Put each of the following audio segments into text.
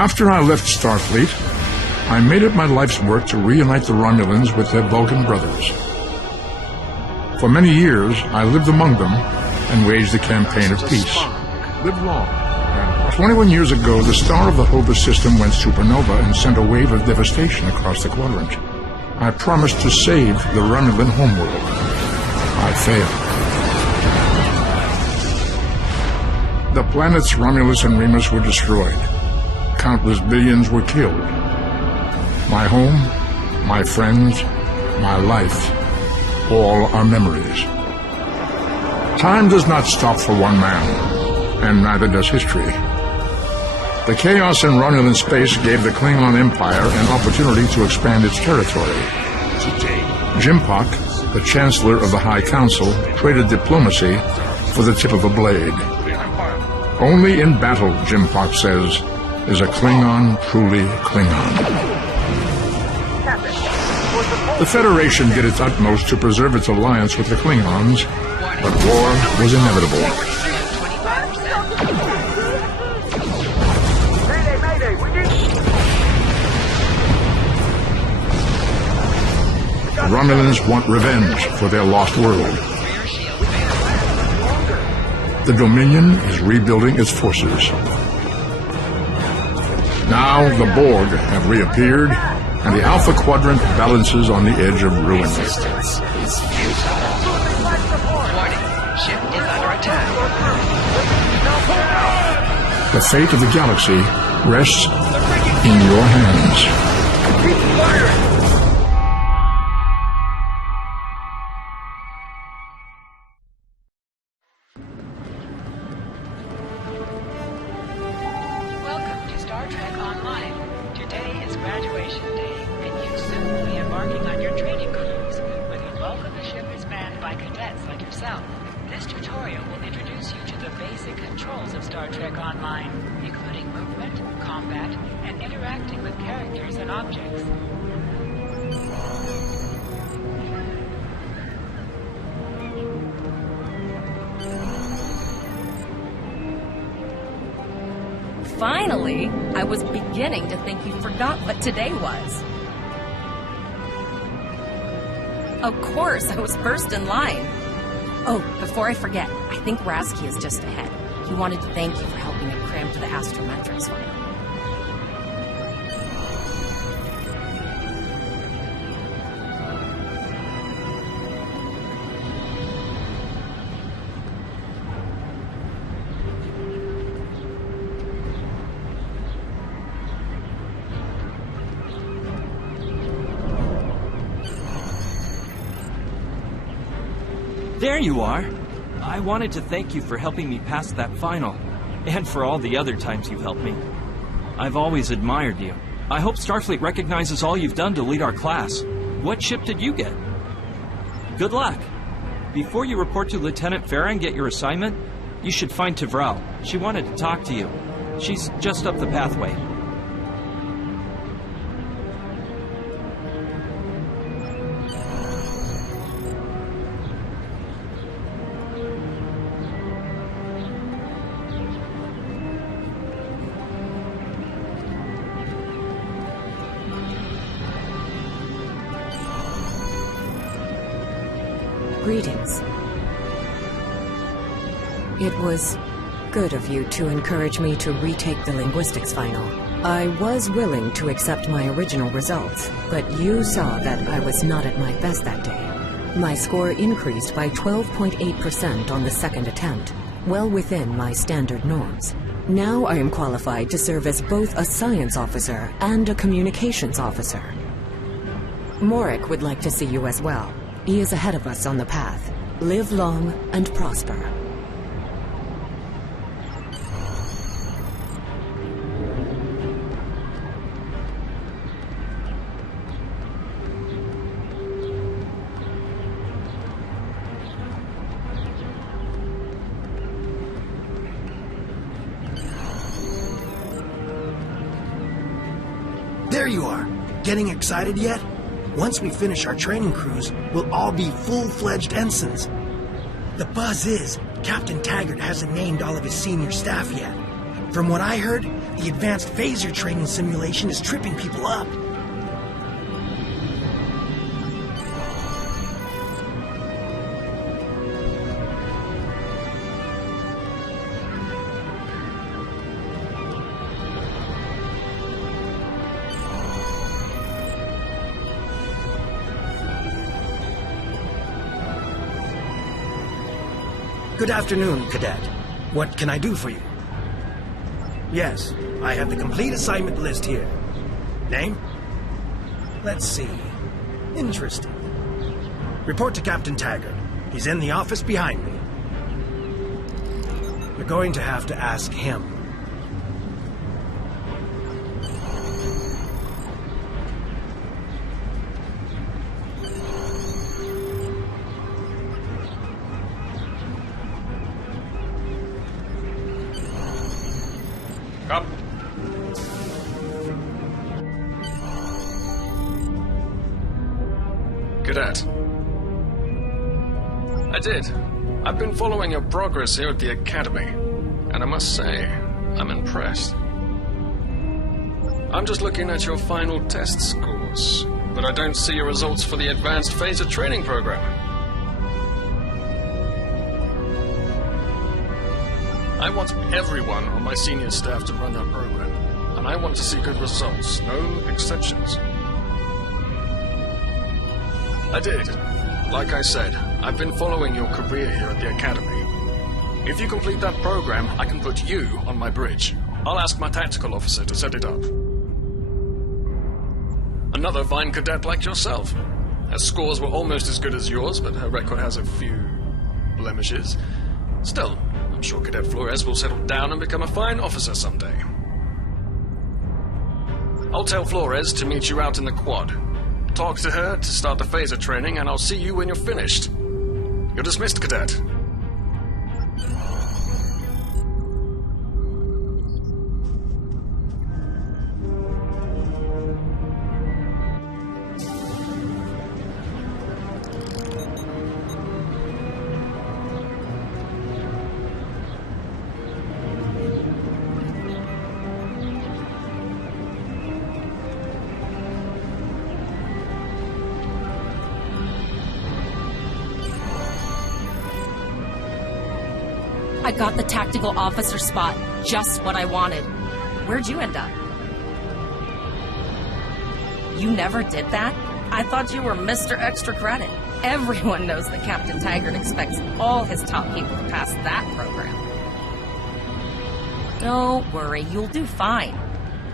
After I left Starfleet, I made it my life's work to reunite the Romulans with their Vulcan brothers. For many years, I lived among them and waged a campaign of peace. Live long. 21 years ago, the star of the Hova system went supernova and sent a wave of devastation across the quadrant. I promised to save the Romulan homeworld. I failed. The planets Romulus and Remus were destroyed. Countless billions were killed. My home, my friends, my life, all are memories. Time does not stop for one man, and neither does history. The chaos in Romulan space gave the Klingon Empire an opportunity to expand its territory. Jimpak, the Chancellor of the High Council, traded diplomacy for the tip of a blade. Only in battle, Jimpak says, is a Klingon truly Klingon. The Federation did its utmost to preserve its alliance with the Klingons, but war was inevitable. The Romulans want revenge for their lost world. The Dominion is rebuilding its forces. Now the Borg have reappeared, and the Alpha Quadrant balances on the edge of ruin. The fate of the galaxy rests in your hands. Keep firing! Finally, I was beginning to think you forgot what today was. Of course, I was first in line. Oh, before I forget, I think Rasky is just ahead. He wanted to thank you for helping him cram to the Astrometrics final. There you are! I wanted to thank you for helping me pass that final, and for all the other times you've helped me. I've always admired you. I hope Starfleet recognizes all you've done to lead our class. What ship did you get? Good luck! Before you report to Lieutenant Farah and get your assignment, you should find Tvrel. She wanted to talk to you. She's just up the pathway. Greetings. It was good of you to encourage me to retake the linguistics final. I was willing to accept my original results, but you saw that I was not at my best that day. My score increased by 12.8% on the second attempt, well within my standard norms. Now I am qualified to serve as both a science officer and a communications officer. Morik would like to see you as well. He is ahead of us on the path. Live long and prosper. There you are. Getting excited yet? Once we finish our training cruise, we'll all be full-fledged ensigns. The buzz is, Captain Taggart hasn't named all of his senior staff yet. From what I heard, The advanced phaser training simulation is tripping people up. Good afternoon, Cadet. What can I do for you? Yes, I have the complete assignment list here. Name? Let's see. Interesting. Report to Captain Taggart. He's in the office behind me. You're going to have to ask him. Come. Cadet. I did. I've been following your progress here at the Academy, and I must say, I'm impressed. I'm just looking at your final test scores, but I don't see your results for the Advanced Phaser Training Program. I want everyone on my senior staff to run that program, and I want to see good results, no exceptions. I did. Like I said, I've been following your career here at the Academy. If you complete that program, I can put you on my bridge. I'll ask my tactical officer to set it up. Another fine cadet like yourself. Her scores were almost as good as yours, but her record has a few blemishes. Still, I'm sure Cadet Flores will settle down and become a fine officer someday. I'll tell Flores to meet you out in the quad. Talk to her to start the phaser training, and I'll see you when you're finished. You're dismissed, Cadet. I got the tactical officer spot, just what I wanted. Where'd you end up? You never did that? I thought you were Mr. Extra Credit. Everyone knows that Captain Taggart expects all his top people to pass that program. Don't worry, you'll do fine.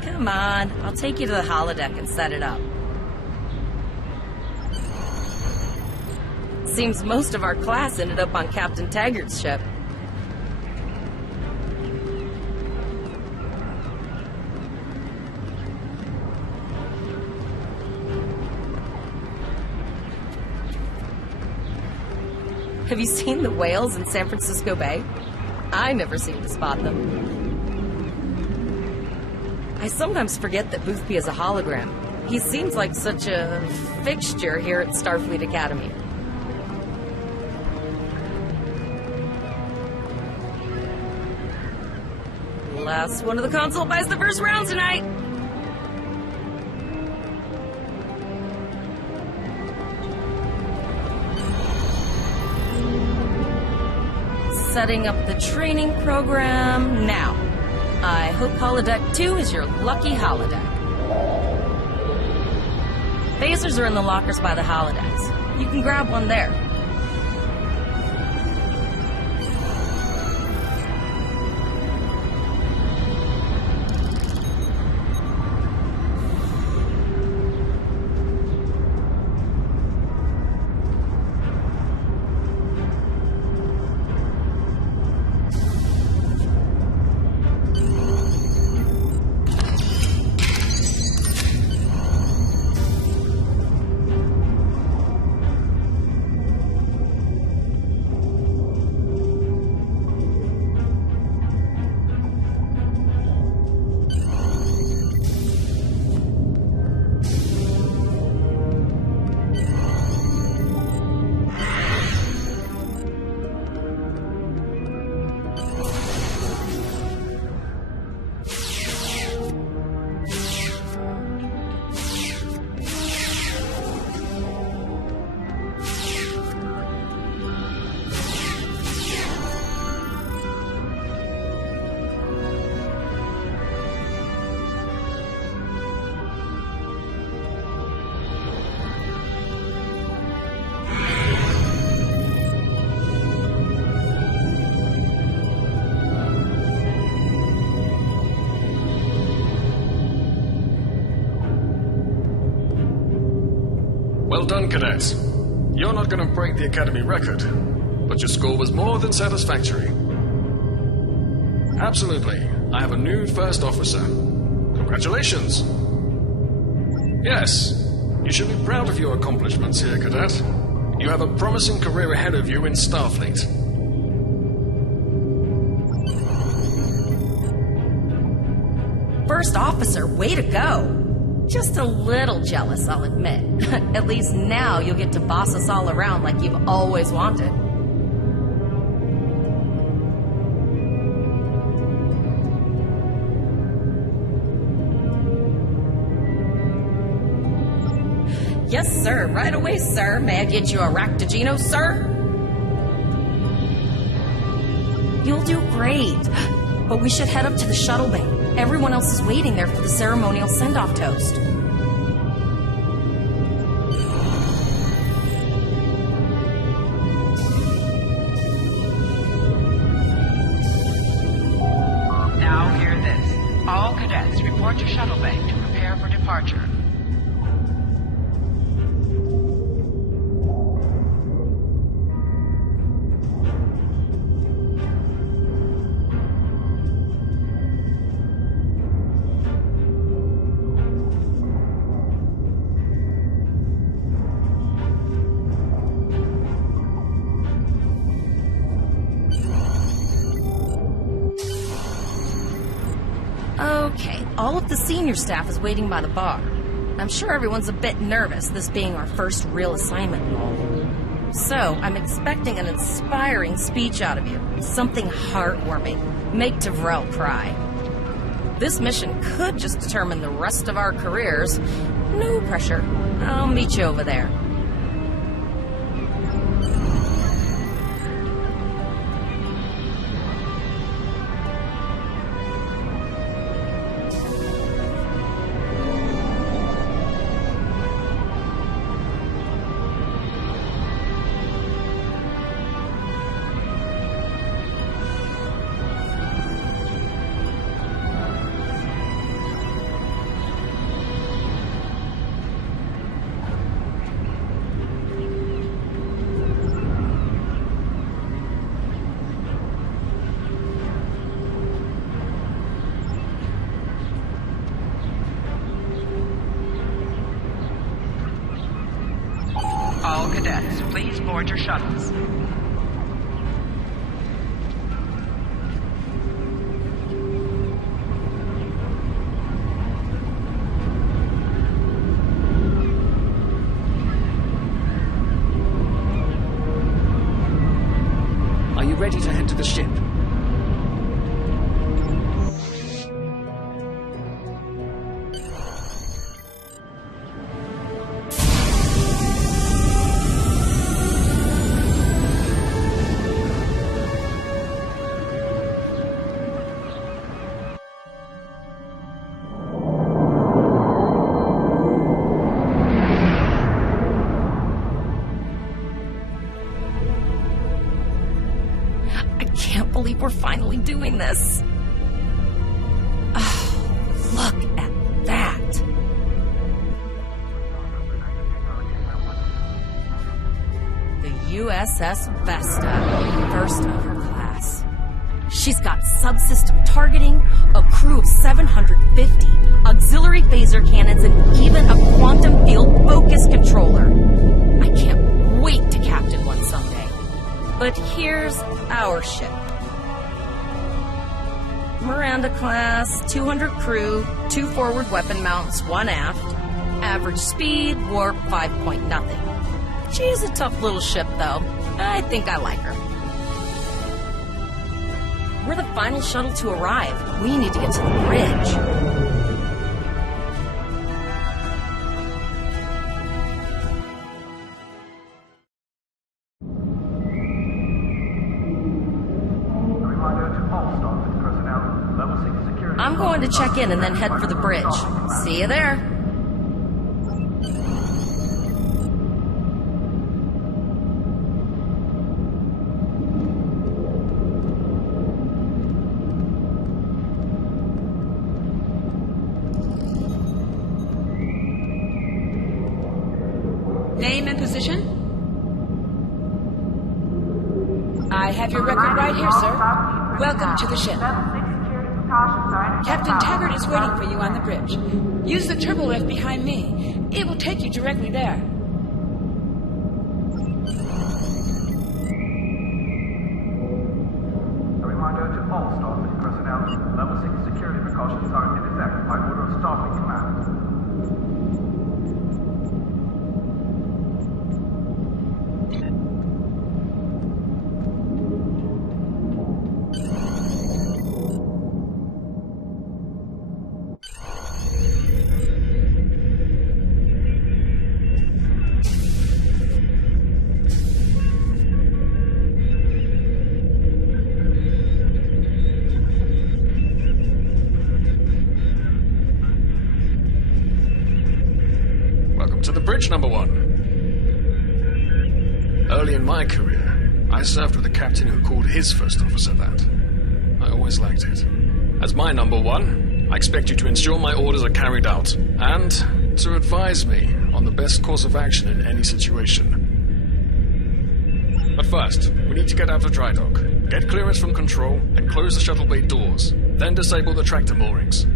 Come on, I'll take you to the holodeck and set it up. Seems most of our class ended up on Captain Taggart's ship. Have you seen the whales in San Francisco Bay? I never seem to spot them. I sometimes forget that Boothby is a hologram. He seems like such a fixture here at Starfleet Academy. Last one of the console buys the first round tonight! Setting up the training program now. I hope Holodeck 2 is your lucky holodeck. Phasers are in the lockers by the holodecks. You can grab one there. Well done, cadets. You're not going to break the Academy record, but your score was more than satisfactory. Absolutely. I have a new first officer. Congratulations. Yes, you should be proud of your accomplishments here, cadet. You have a promising career ahead of you in Starfleet. First officer, way to go! Just a little jealous, I'll admit. At least now you'll get to boss us all around like you've always wanted. Yes, sir. Right away, sir. May I get you a Raktajino, sir? You'll do great. But we should head up to the shuttle bay. Everyone else is waiting there for the ceremonial send-off toast. Now hear this. All cadets report to shuttle bay to prepare for departure. Okay, all of the senior staff is waiting by the bar. I'm sure everyone's a bit nervous, this being our first real assignment and all. So, I'm expecting an inspiring speech out of you. Something heartwarming. Make Tavrel cry. This mission could just determine the rest of our careers. No pressure. I'll meet you over there. All cadets, please board your shuttles. Are you ready to head to the ship? We're finally doing this. Oh, look at that. The USS Vesta, first of her class. She's got subsystem targeting, a crew of 750, auxiliary phaser cannons, and even a quantum field focus controller. I can't wait to captain one someday. But here's our ship. Miranda class, 200 crew, 2 forward weapon mounts, 1 aft. Average speed, warp 5.0. She's a tough little ship, though. I think I like her. We're the final shuttle to arrive. We need to get to the bridge. I'm going to check in and then head for the bridge. See you there. Name and position? I have your record right here, sir. Welcome to the ship. Captain Taggart is waiting for you on the bridge. Use the turbo lift behind me. It will take you directly there. A reminder to all Starfleet personnel, level 6 security precautions are in effect by order of Starfleet Command. Welcome to the bridge, number one. Early in my career, I served with a captain who called his first officer that. I always liked it. As my number one, I expect you to ensure my orders are carried out, and to advise me on the best course of action in any situation. But first, we need to get out of dry dock, get clearance from control, and close the shuttle bay doors, then disable the tractor moorings.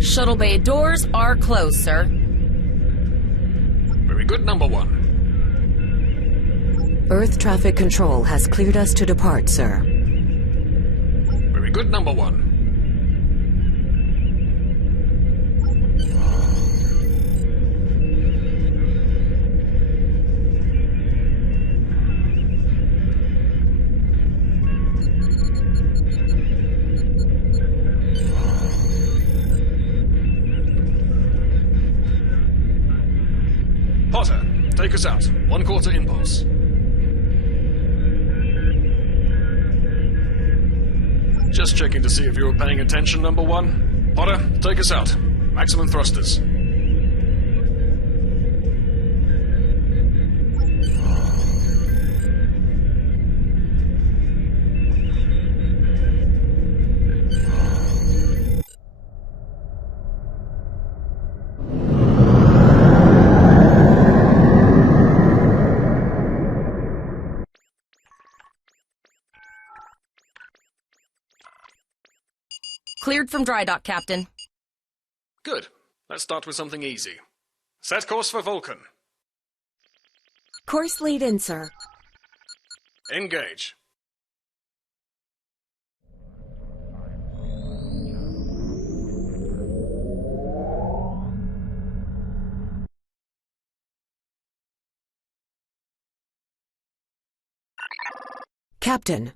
Shuttle bay doors are closed, sir. Very good, number one. Earth traffic control has cleared us to depart, sir. Very good, number one. Potter, take us out. 1/4 impulse. Just checking to see if you were paying attention, number one. Potter, take us out. Maximum thrusters. Cleared from dry dock, Captain. Good. Let's start with something easy. Set course for Vulcan. Course lead in, sir. Engage. Captain,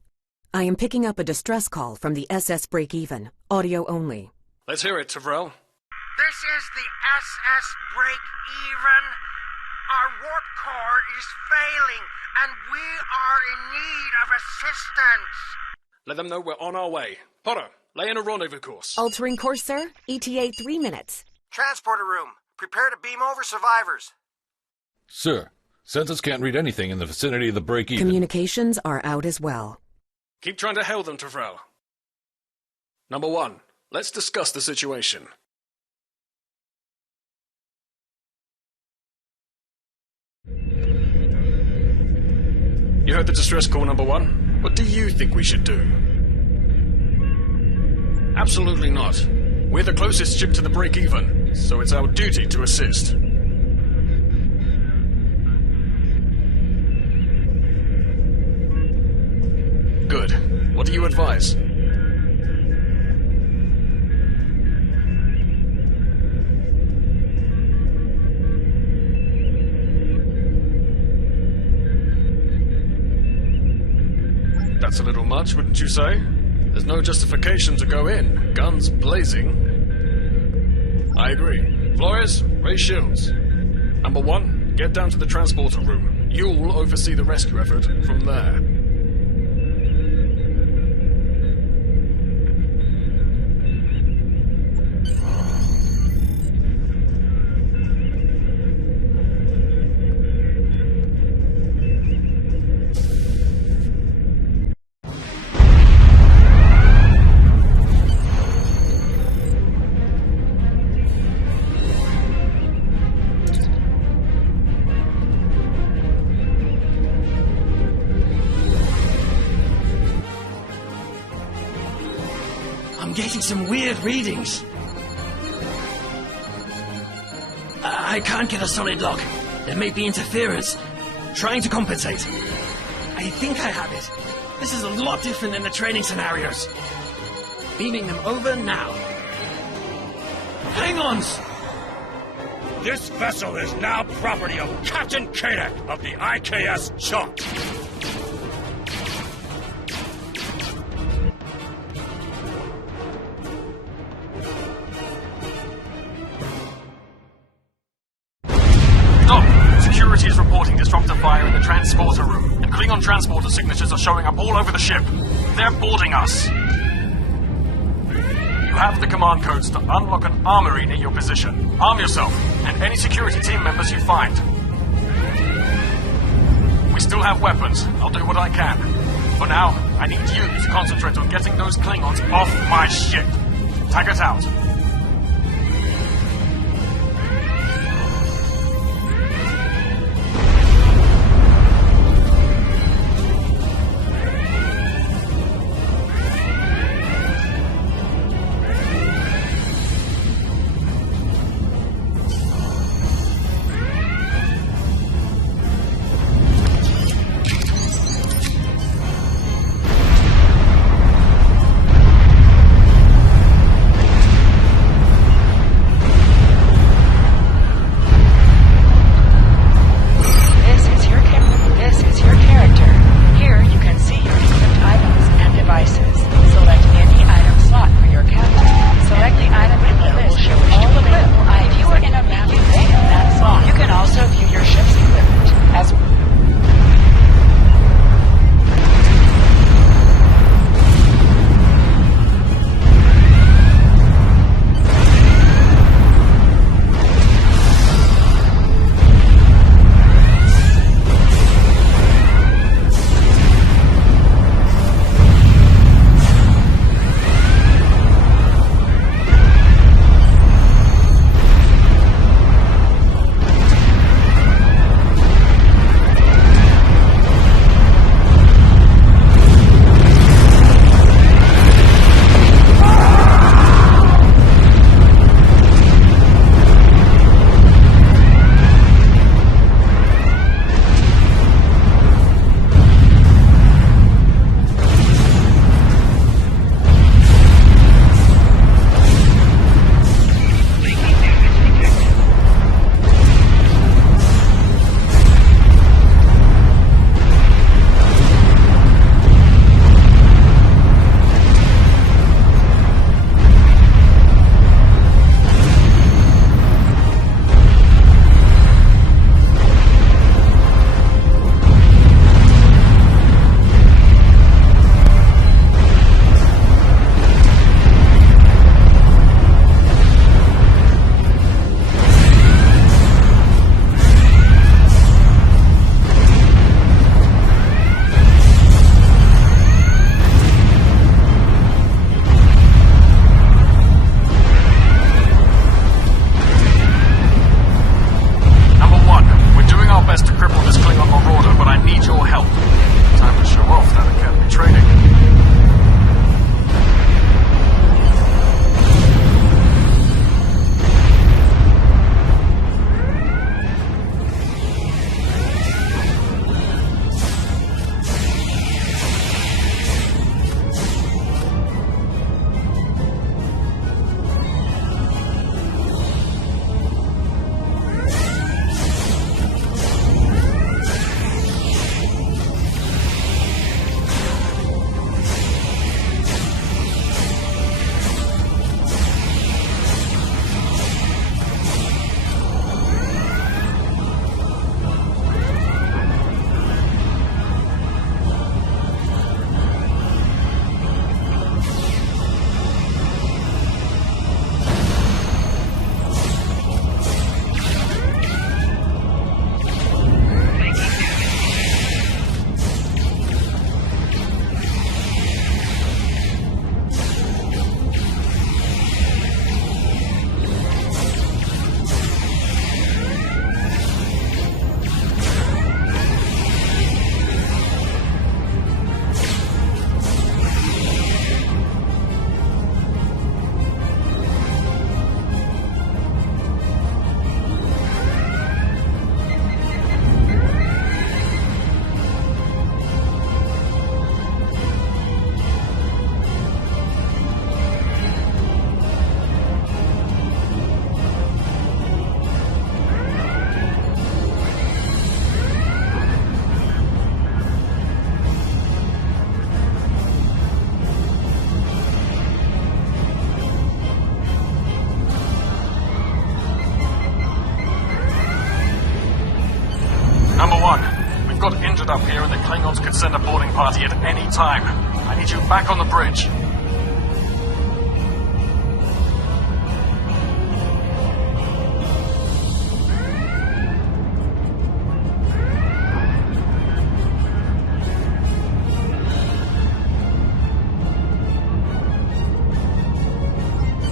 I am picking up a distress call from the SS Break-Even, audio only. Let's hear it, Tavrel. This is the SS Break-Even. Our warp core is failing, and we are in need of assistance. Let them know we're on our way. Potter, lay in a rendezvous course. Altering course, sir. ETA 3 minutes. Transporter room. Prepare to beam over survivors. Sir, Census can't read anything in the vicinity of the break-even. Communications are out as well. Keep trying to hail them, Tavrel. Number one, let's discuss the situation. You heard the distress call, number one. What do you think we should do? Absolutely not. We're the closest ship to the break-even, so it's our duty to assist. Good. What do you advise? That's a little much, wouldn't you say? There's no justification to go in. Guns blazing. I agree. Flores, raise shields. Number one, get down to the transporter room. You'll oversee the rescue effort from there. some weird readings. I can't get a solid lock. There may be interference. Trying to compensate. I think I have it. This is a lot different than the training scenarios. Beaming them over now. Klingons! This vessel is now property of Captain Kadek of the IKS Chalk. Stop! Security is reporting disruptor fire in the transporter room, and Klingon transporter signatures are showing up all over the ship. They're boarding us. You have the command codes to unlock an armory near your position. Arm yourself, and any security team members you find. We still have weapons. I'll do what I can. For now, I need you to concentrate on getting those Klingons off my ship. Taggart out. send a boarding party at any time. I need you back on the bridge.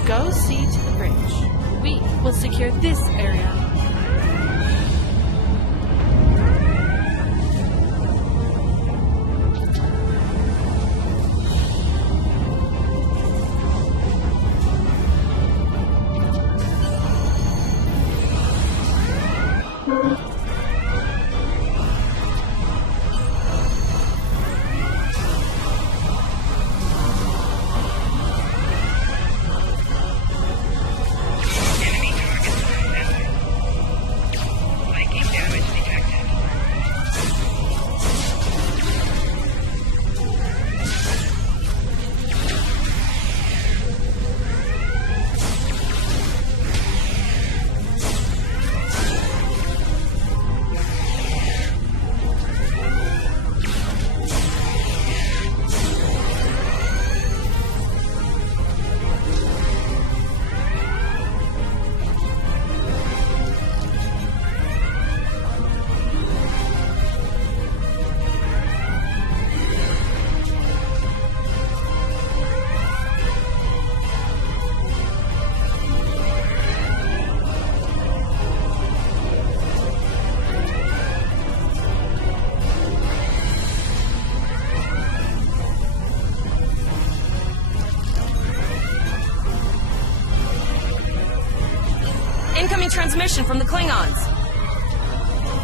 Go see to the bridge. We will secure this area. Incoming transmission from the Klingons.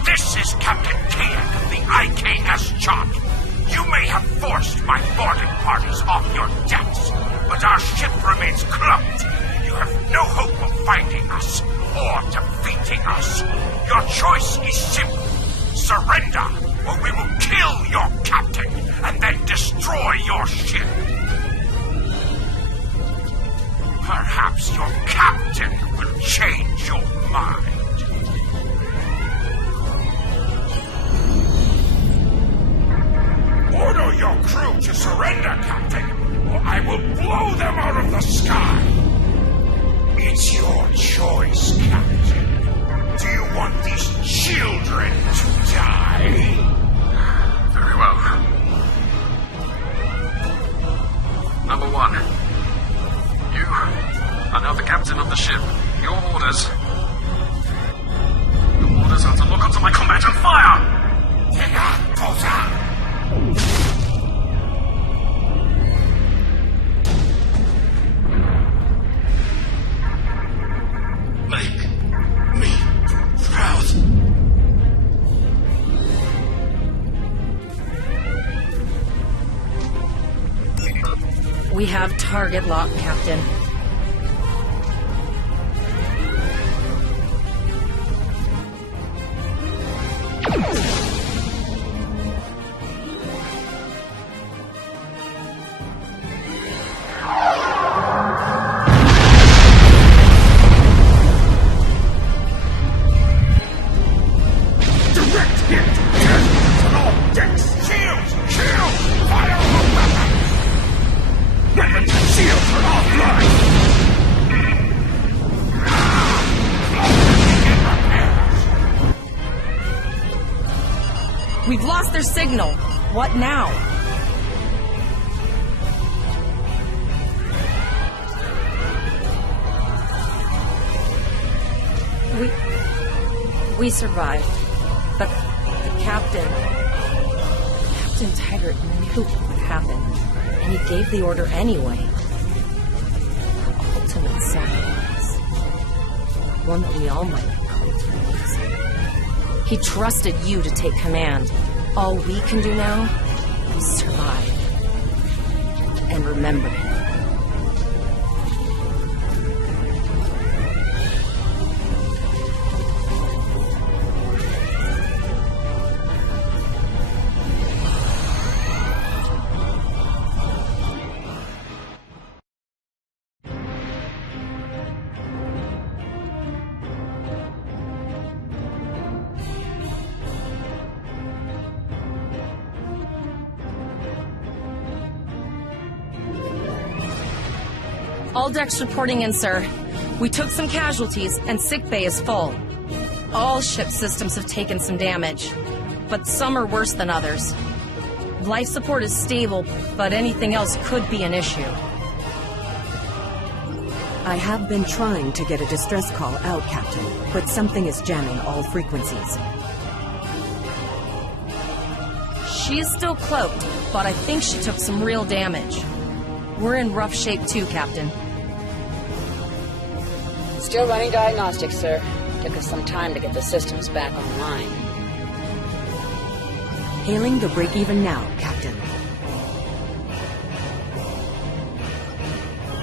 This is Captain Kayak of the IKS Chart. You may have forced my boarding parties off your decks, but our ship remains cloaked. You have no hope of finding us or defeating us. Your choice is simple. Surrender, or we will kill your captain and then destroy your ship. Perhaps your captain will change your mind. Order your crew to surrender, Captain, or I will blow them out of the sky. It's your choice, Captain. Do you want these children to die? Very well. Number one. You are now the captain of the ship. Your orders are to lock onto my combat and fire! Make me proud. We have target lock, Captain. We've lost their signal. What now? We survived. But the Captain Taggart knew what would happen. And he gave the order anyway. Ultimate sacrifice. One that we all might be called to use. He trusted you to take command. All we can do now is survive. And remember him. All decks reporting in, sir. We took some casualties, and sickbay is full. All ship systems have taken some damage, but some are worse than others. Life support is stable, but anything else could be an issue. I have been trying to get a distress call out, Captain, but something is jamming all frequencies. She is still cloaked, but I think she took some real damage. We're in rough shape too, Captain. Still running diagnostics, sir. Took us some time to get the systems back online. Hailing the break-even now, Captain.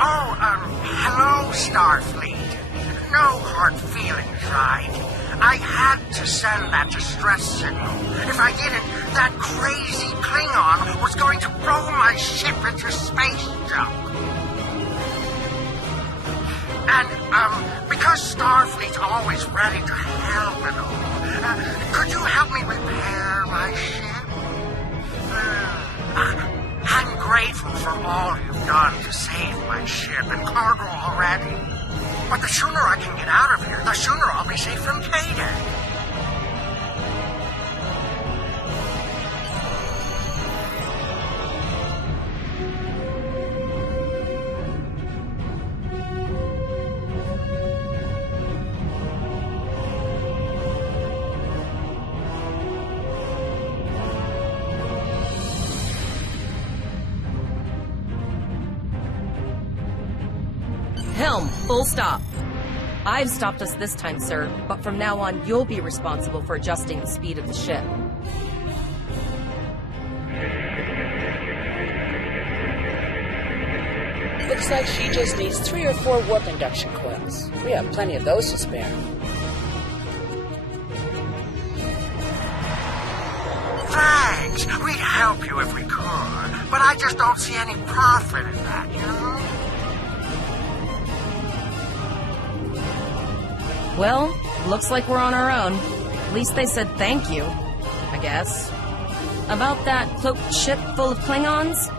Oh, hello, Starfleet. No hard feelings, right? I had to send that distress signal. If I didn't, that crazy Klingon was going to blow my ship into space junk. And, because Starfleet's always ready to help and all, could you help me repair my ship? I'm grateful for all you've done to save my ship and cargo already. But the sooner I can get out of here, the sooner I'll be safe from K-Deck. Helm, full stop. I've stopped us this time, sir, but from now on, you'll be responsible for adjusting the speed of the ship. Looks like she just needs 3 or 4 warp induction coils. We have plenty of those to spare. Thanks. We'd help you if we could, but I just don't see any profit in that, you know? Well, looks like we're on our own. At least they said thank you, I guess. About that cloaked ship full of Klingons?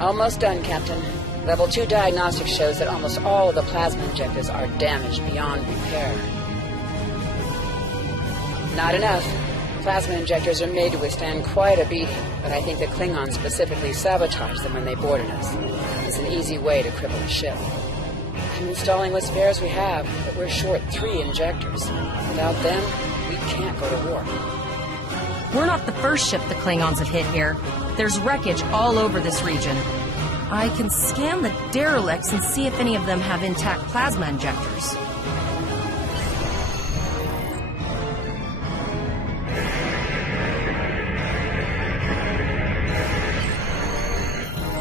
Almost done, Captain. Level 2 diagnostics shows that almost all of the plasma injectors are damaged beyond repair. Not enough. Plasma injectors are made to withstand quite a beating, but I think the Klingons specifically sabotaged them when they boarded us. It's an easy way to cripple a ship. I'm installing what spares we have, but we're short 3 injectors. Without them, we can't go to war. We're not the first ship the Klingons have hit here. There's wreckage all over this region. I can scan the derelicts and see if any of them have intact plasma injectors.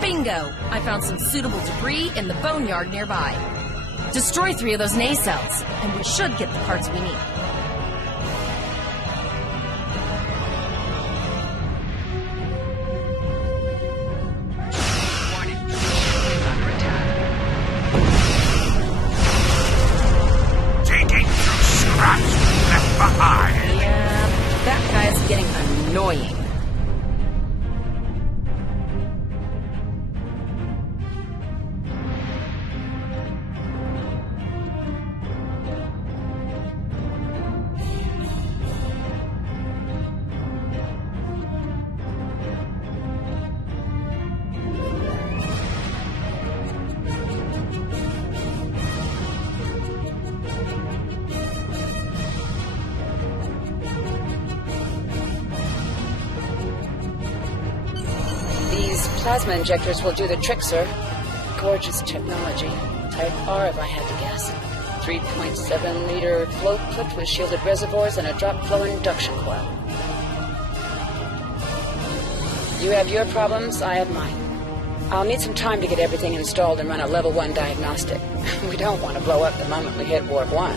Bingo! I found some suitable debris in the boneyard nearby. Destroy 3 of those nacelles, and we should get the parts we need. Digging through scraps left behind. Yeah, that guy's getting annoying. Plasma injectors will do the trick, sir. Gorgeous technology. Type R, if I had to guess. 3.7-liter float clipped with shielded reservoirs and a drop flow induction coil. You have your problems, I have mine. I'll need some time to get everything installed and run a level 1 diagnostic. We don't want to blow up the moment we hit warp 1.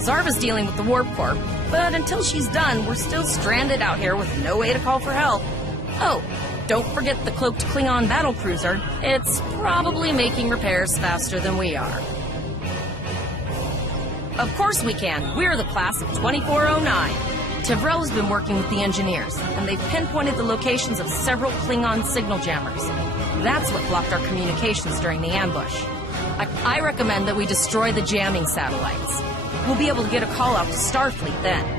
Zarva's dealing with the warp core, but until she's done, we're still stranded out here with no way to call for help. Oh, don't forget the cloaked Klingon battlecruiser. It's probably making repairs faster than we are. Of course we can. We're the class of 2409. Tevrel has been working with the engineers, and they've pinpointed the locations of several Klingon signal jammers. That's what blocked our communications during the ambush. I recommend that we destroy the jamming satellites. We'll be able to get a call out to Starfleet then.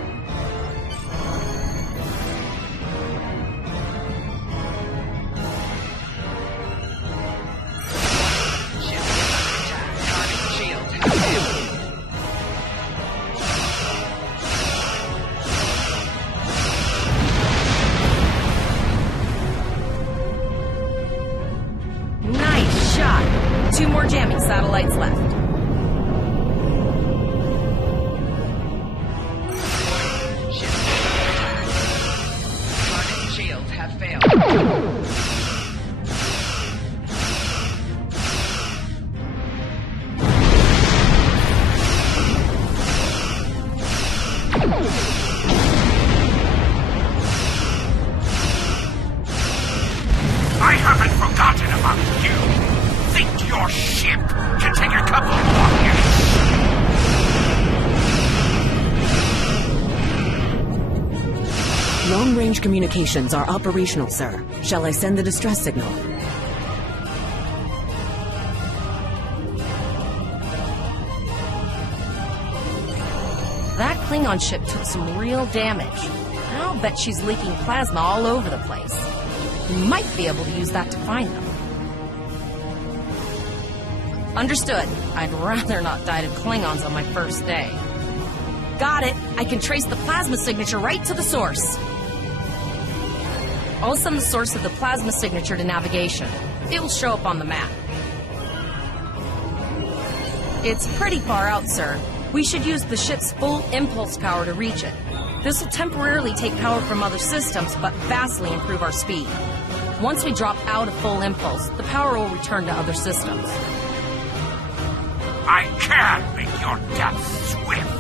Nice shot. 2 more jamming satellites left. Shields have failed. I haven't forgotten about you. Think your ship can take a couple more hits? Long-range communications are operational, sir. Shall I send the distress signal? That Klingon ship took some real damage. I'll bet she's leaking plasma all over the place. We might be able to use that to find them. Understood. I'd rather not die to Klingons on my first day. Got it. I can trace the plasma signature right to the source. I'll send the source of the plasma signature to navigation. It'll show up on the map. It's pretty far out, sir. We should use the ship's full impulse power to reach it. This will temporarily take power from other systems, but vastly improve our speed. Once we drop out of full impulse, the power will return to other systems. I can make your death swift.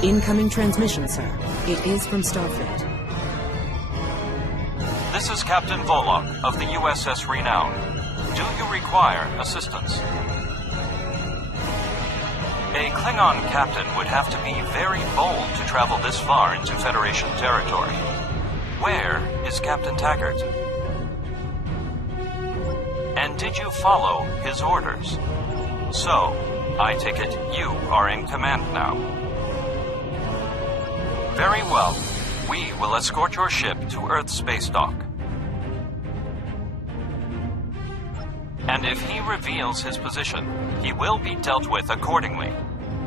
Incoming transmission, sir. It is from Starfleet. This is Captain Volok of the USS Renown. Do you require assistance? A Klingon captain would have to be very bold to travel this far into Federation territory. Where is Captain Taggart? And did you follow his orders? So, I take it you are in command now. Very well. We will escort your ship to Earth Space Dock. And if he reveals his position, he will be dealt with accordingly.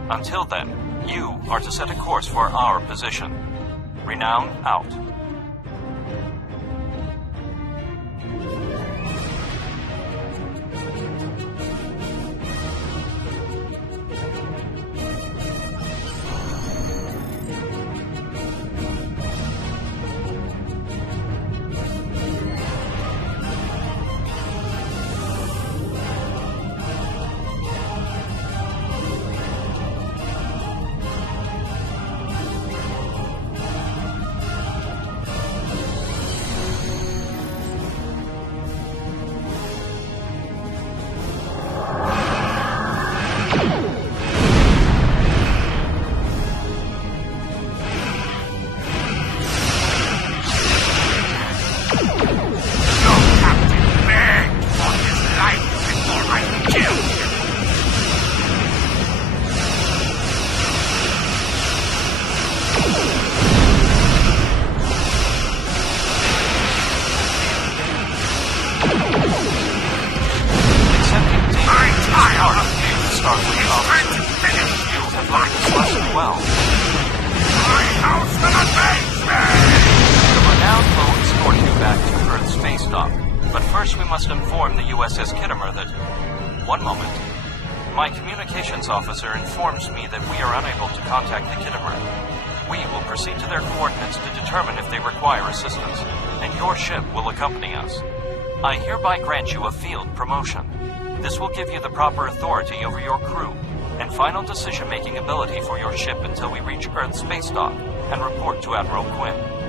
Until then, you are to set a course for our position. Renown out. Officer informs me that we are unable to contact the Kittimer. We will proceed to their coordinates to determine if they require assistance, and your ship will accompany us. I hereby grant you a field promotion. This will give you the proper authority over your crew, and final decision-making ability for your ship until we reach Earth Space Dock and report to Admiral Quinn.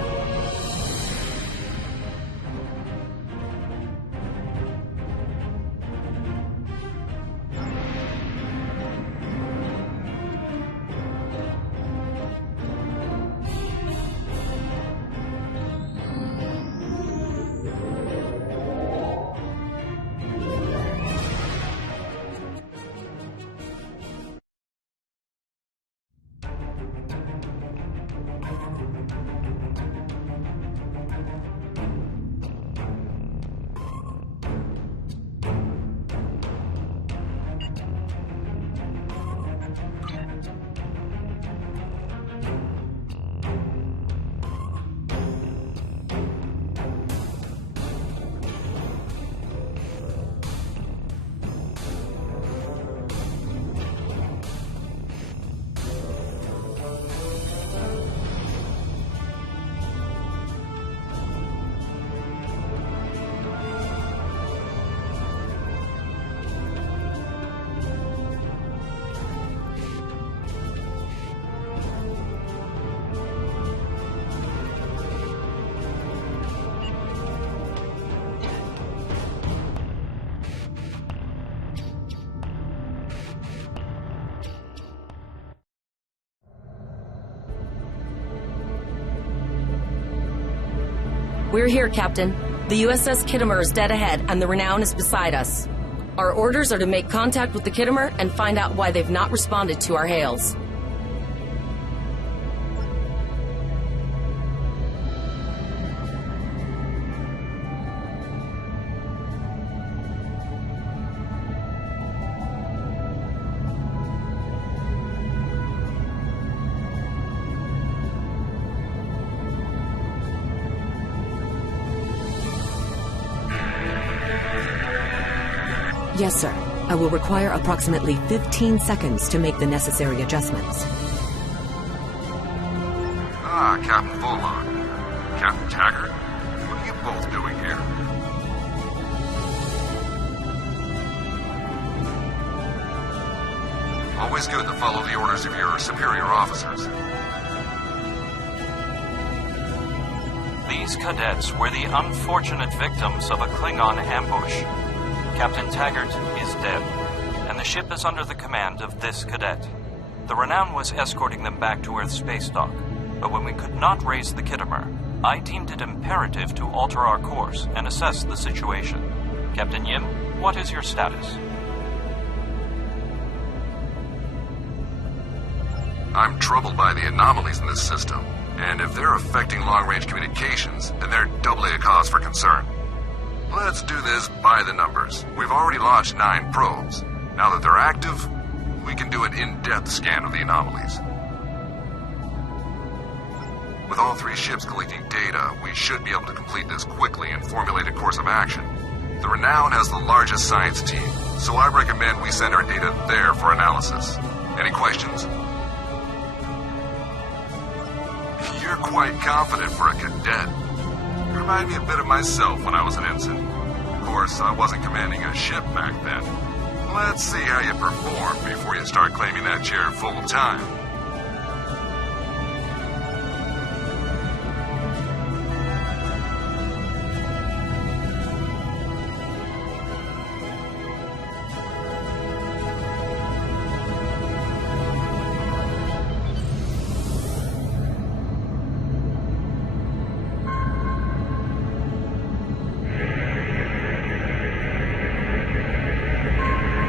We're here, Captain. The USS Kittimer is dead ahead, and the Renown is beside us. Our orders are to make contact with the Kittimer and find out why they've not responded to our hails. Yes, sir. I will require approximately 15 seconds to make the necessary adjustments. Ah, Captain Bullock. Captain Taggart. What are you both doing here? Always good to follow the orders of your superior officers. These cadets were the unfortunate victims of a Klingon ambush. Captain Taggart is dead, and the ship is under the command of this cadet. The Renown was escorting them back to Earth Space Dock, but when we could not raise the Kittimer, I deemed it imperative to alter our course and assess the situation. Captain Yim, what is your status? I'm troubled by the anomalies in this system, and if they're affecting long-range communications, then they're doubly a cause for concern. Let's do this by the numbers. We've already launched 9 probes. Now that they're active, we can do an in-depth scan of the anomalies. With all 3 ships collecting data, we should be able to complete this quickly and formulate a course of action. The Renown has the largest science team, so I recommend we send our data there for analysis. Any questions? You're quite confident for a cadet. You remind me a bit of myself when I was an ensign. Of course, I wasn't commanding a ship back then. Let's see how you perform before you start claiming that chair full time.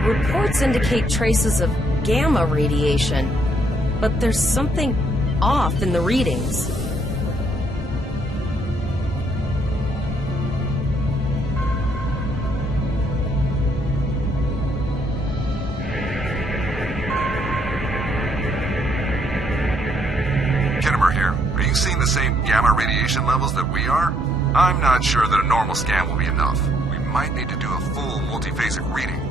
Reports indicate traces of gamma radiation, but there's something off in the readings. Kittimer here. Are you seeing the same gamma radiation levels that we are? I'm not sure that a normal scan will be enough. We might need to do a full multiphasic reading.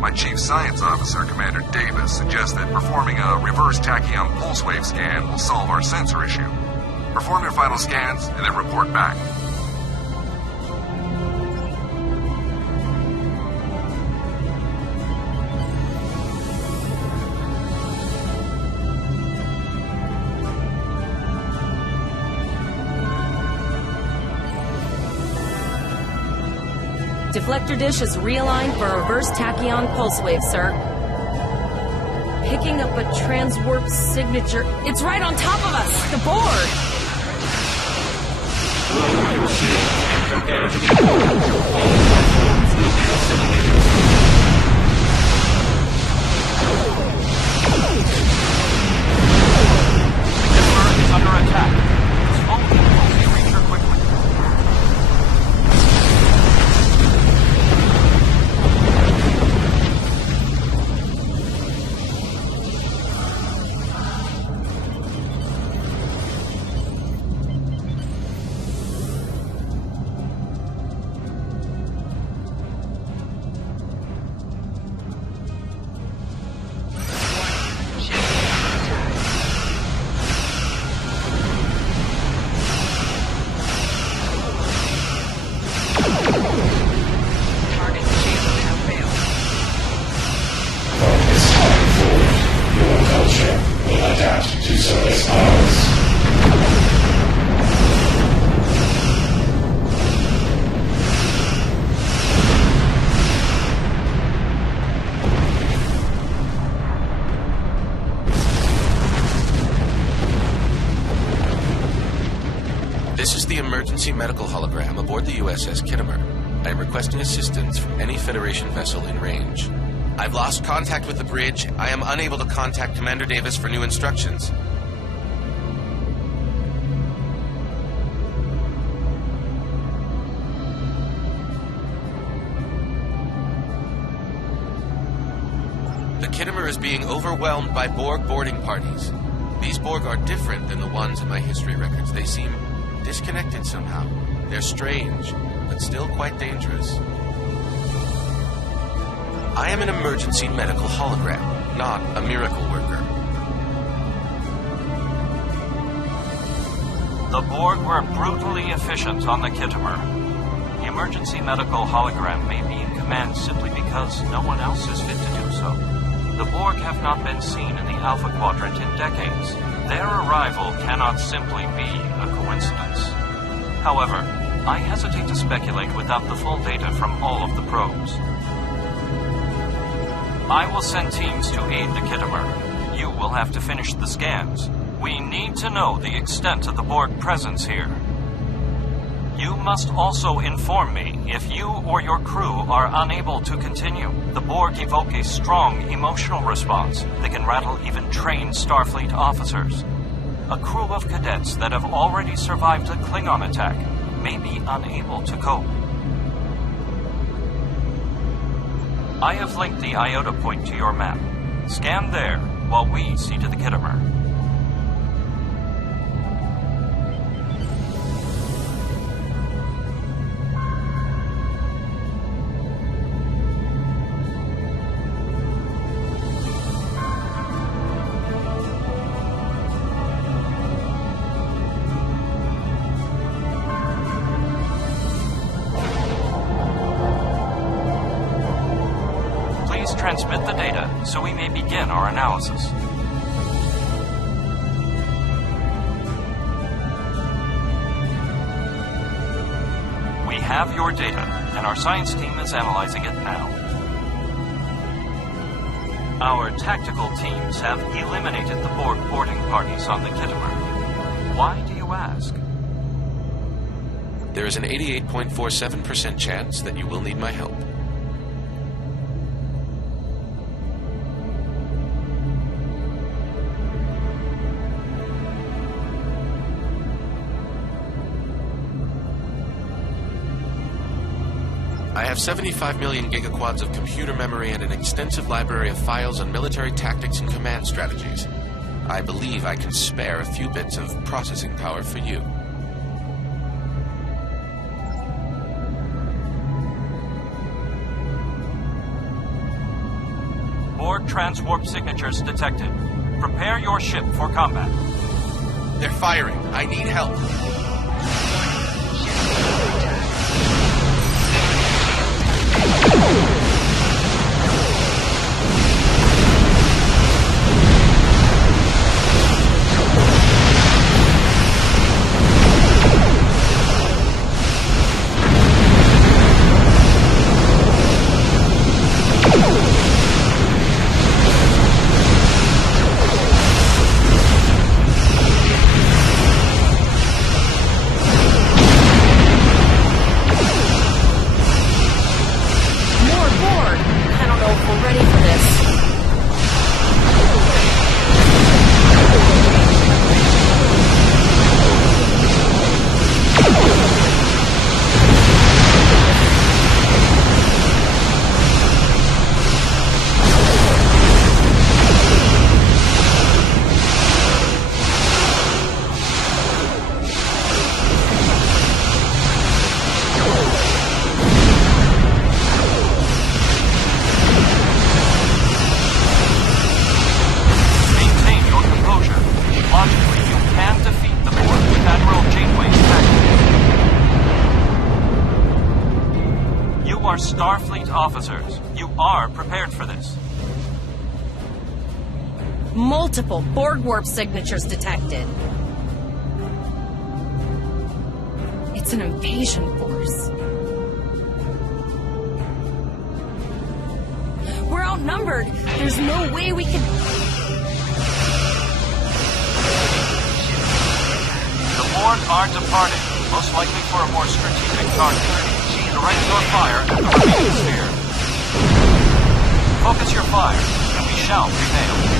My Chief Science Officer, Commander Davis, suggests that performing a reverse tachyon pulse wave scan will solve our sensor issue. Perform your final scans and then report back. Deflector dish is realigned for a reverse tachyon pulse wave, sir. Picking up a transwarp signature. It's right on top of us! The board! The is under attack. Slowly, we'll reach her quickly. This is the emergency medical hologram aboard the USS Kittimer. I am requesting assistance from any Federation vessel in range. I've lost contact with the bridge. I am unable to contact Commander Davis for new instructions. The Kittimer is being overwhelmed by Borg boarding parties. These Borg are different than the ones in my history records. They seem disconnected somehow. They're strange, but still quite dangerous. I am an emergency medical hologram, not a miracle worker. The Borg were brutally efficient on the Kittimer. The emergency medical hologram may be in command simply because no one else is fit to do so. The Borg have not been seen in the Alpha Quadrant in decades. Their arrival cannot simply be a coincidence. However, I hesitate to speculate without the full data from all of the probes. I will send teams to aid the Kittimer. You will have to finish the scans. We need to know the extent of the Borg presence here. You must also inform me if you or your crew are unable to continue. The Borg evoke a strong emotional response that can rattle even trained Starfleet officers. A crew of cadets that have already survived a Klingon attack may be unable to cope. I have linked the Iota point to your map. Scan there while we see to the Khitomer. Transmit the data so we may begin our analysis. We have your data, and our science team is analyzing it now. Our tactical teams have eliminated the Borg boarding parties on the Khitomer. Why do you ask? There is an 88.47% chance that you will need my help. I have 75 million gigaquads of computer memory and an extensive library of files on military tactics and command strategies. I believe I can spare a few bits of processing power for you. Borg transwarp signatures detected. Prepare your ship for combat. They're firing. I need help. Starfleet officers, you are prepared for this. Multiple Borg warp signatures detected. It's an invasion force. We're outnumbered. There's no way we can... The Borg are departing, most likely for a more strategic target. Direct your fire at the remaining sphere. Focus your fire, and we shall prevail.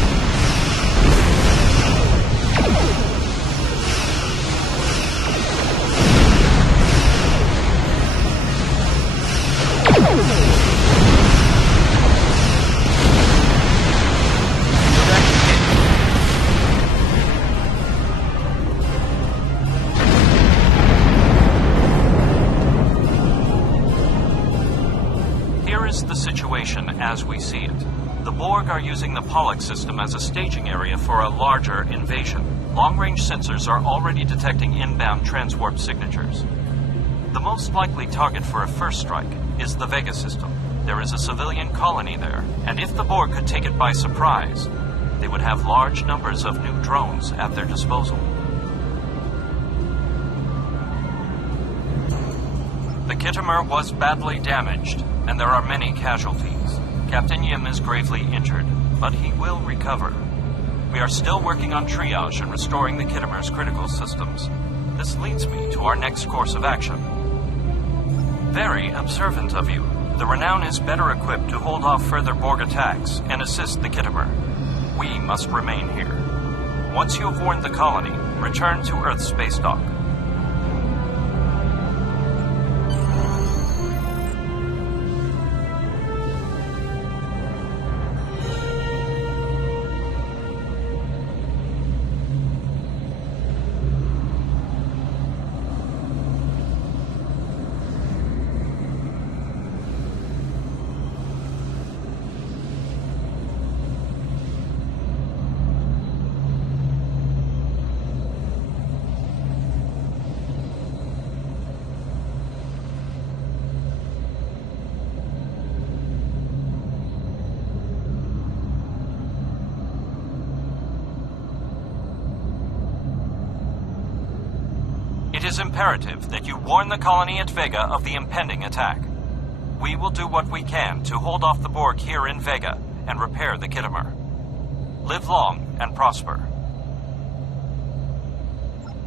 The situation as we see it. The Borg are using the Pollux system as a staging area for a larger invasion. Long-range sensors are already detecting inbound transwarp signatures. The most likely target for a first strike is the Vega system. There is a civilian colony there, and if the Borg could take it by surprise, they would have large numbers of new drones at their disposal. The Khitomer was badly damaged, and there are many casualties. Captain Yim is gravely injured, but he will recover. We are still working on triage and restoring the Khitomer's critical systems. This leads me to our next course of action. Very observant of you. The Renown is better equipped to hold off further Borg attacks and assist the Khitomer. We must remain here. Once you have warned the colony, return to Earth's space dock. It is imperative that you warn the colony at Vega of the impending attack. We will do what we can to hold off the Borg here in Vega and repair the Khitomer. Live long and prosper.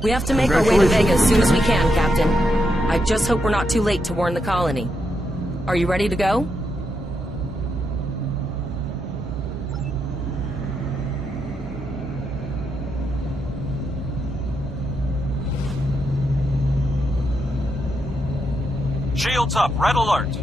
We have to make our way to Vega as soon as we can, Captain. I just hope we're not too late to warn the colony. Are you ready to go? Shields up, red alert.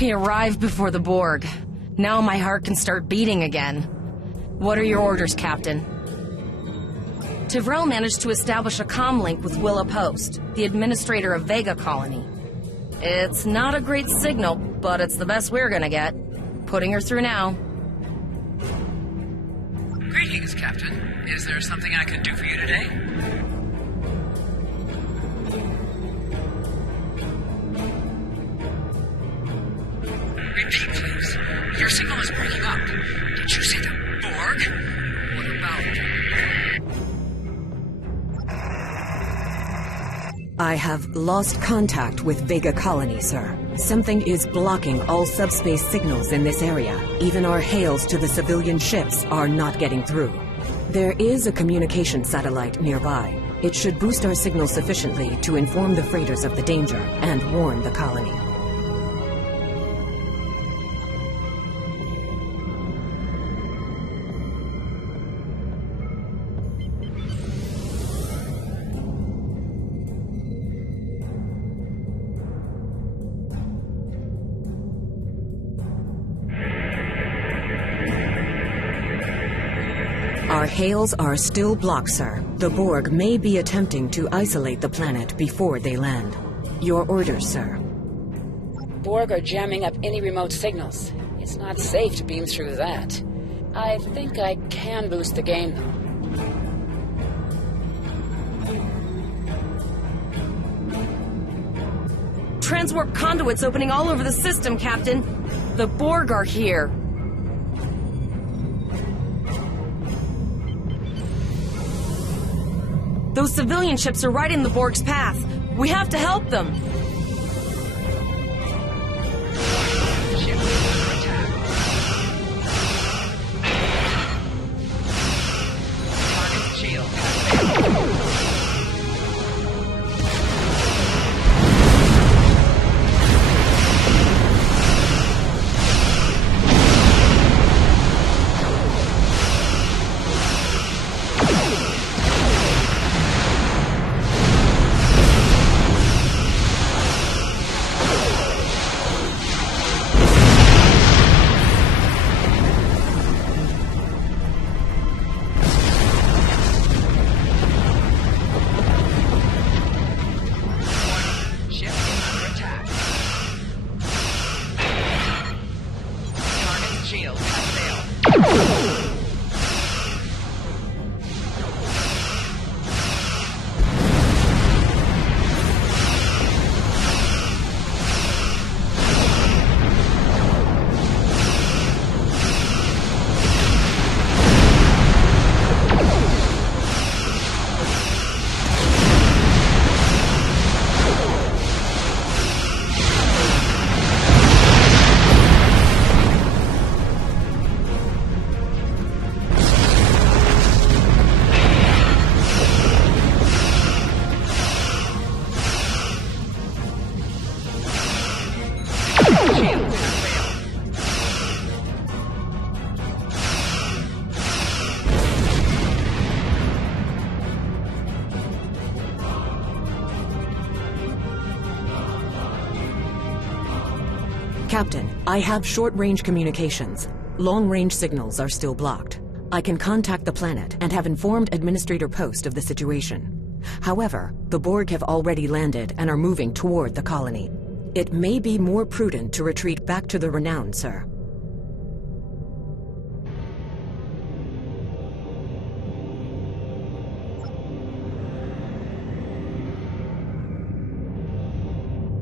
We arrived before the Borg. Now my heart can start beating again. What are your orders, Captain? Tivrel managed to establish a comm link with Willa Post, the administrator of Vega Colony. It's not a great signal, but it's the best we're gonna get. Putting her through now. Greetings, Captain. Is there something I can do for you today? Repeat, please. Your signal is breaking up. Did you say the Borg? What about... I have lost contact with Vega Colony, sir. Something is blocking all subspace signals in this area. Even our hails to the civilian ships are not getting through. There is a communication satellite nearby. It should boost our signal sufficiently to inform the freighters of the danger and warn the colony. Our hails are still blocked, sir. The Borg may be attempting to isolate the planet before they land. Your orders, sir. Borg are jamming up any remote signals. It's not safe to beam through that. I think I can boost the gain, though. Transwarp conduits opening all over the system, Captain. The Borg are here. Those civilian ships are right in the Borg's path. We have to help them. Captain, I have short-range communications. Long-range signals are still blocked. I can contact the planet and have informed Administrator Post of the situation. However, the Borg have already landed and are moving toward the colony. It may be more prudent to retreat back to the Renown, sir.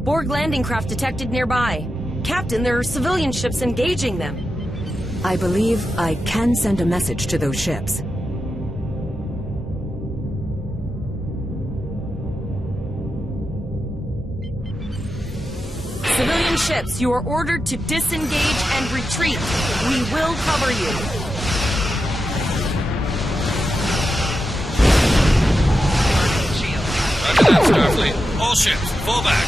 Borg landing craft detected nearby. Captain, there are civilian ships engaging them. I believe I can send a message to those ships. Civilian ships, you are ordered to disengage and retreat. We will cover you. Roger that, Starfleet. All ships, fall back.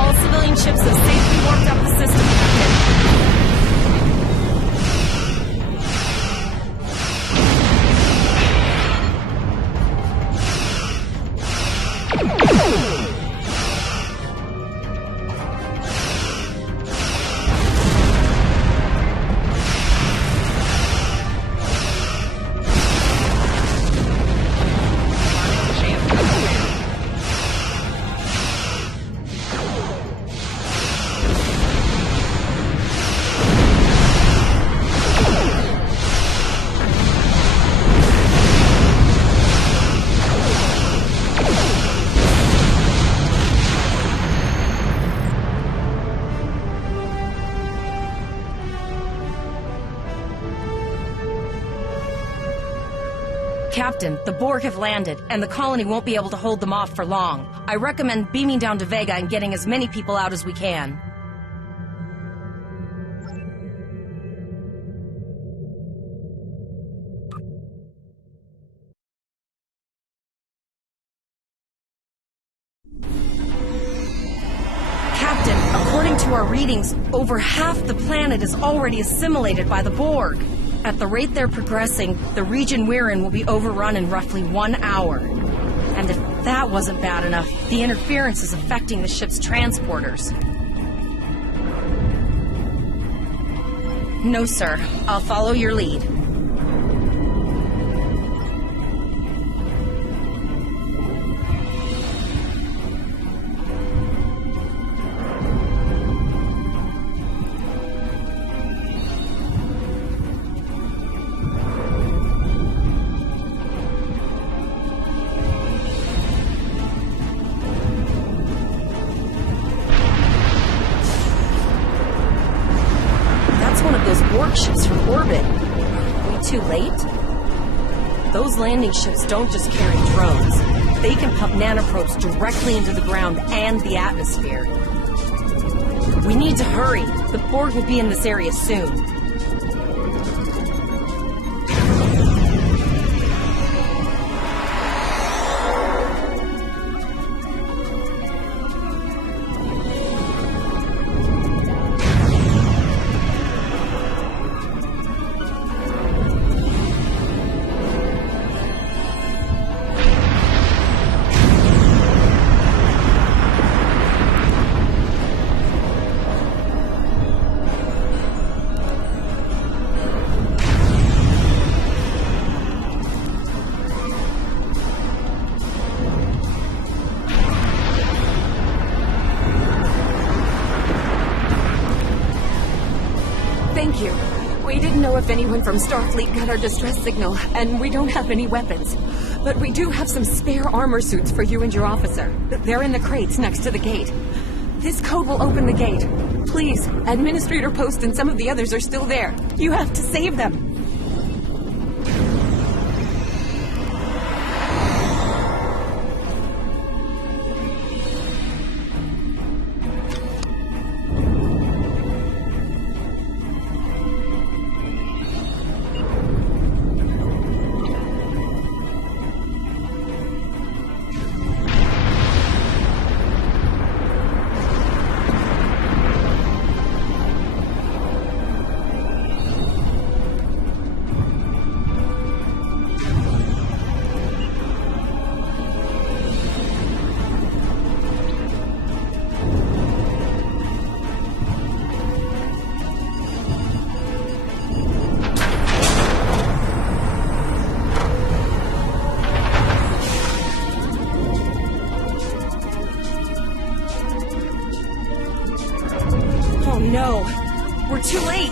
All civilian ships have safely warped up the system, Captain, the Borg have landed, and the colony won't be able to hold them off for long. I recommend beaming down to Vega and getting as many people out as we can. Captain, according to our readings, over half the planet is already assimilated by the Borg. At the rate they're progressing, the region we're in will be overrun in roughly 1 hour. And if that wasn't bad enough, the interference is affecting the ship's transporters. No, sir. I'll follow your lead. Ships from orbit. Are we too late? Those landing ships don't just carry drones. They can pump nanoprobes directly into the ground and the atmosphere. We need to hurry. The Borg will be in this area soon. Thank you. We didn't know if anyone from Starfleet got our distress signal, and we don't have any weapons. But we do have some spare armor suits for you and your officer. They're in the crates next to the gate. This code will open the gate. Please, Administrator Post and some of the others are still there. You have to save them. too late.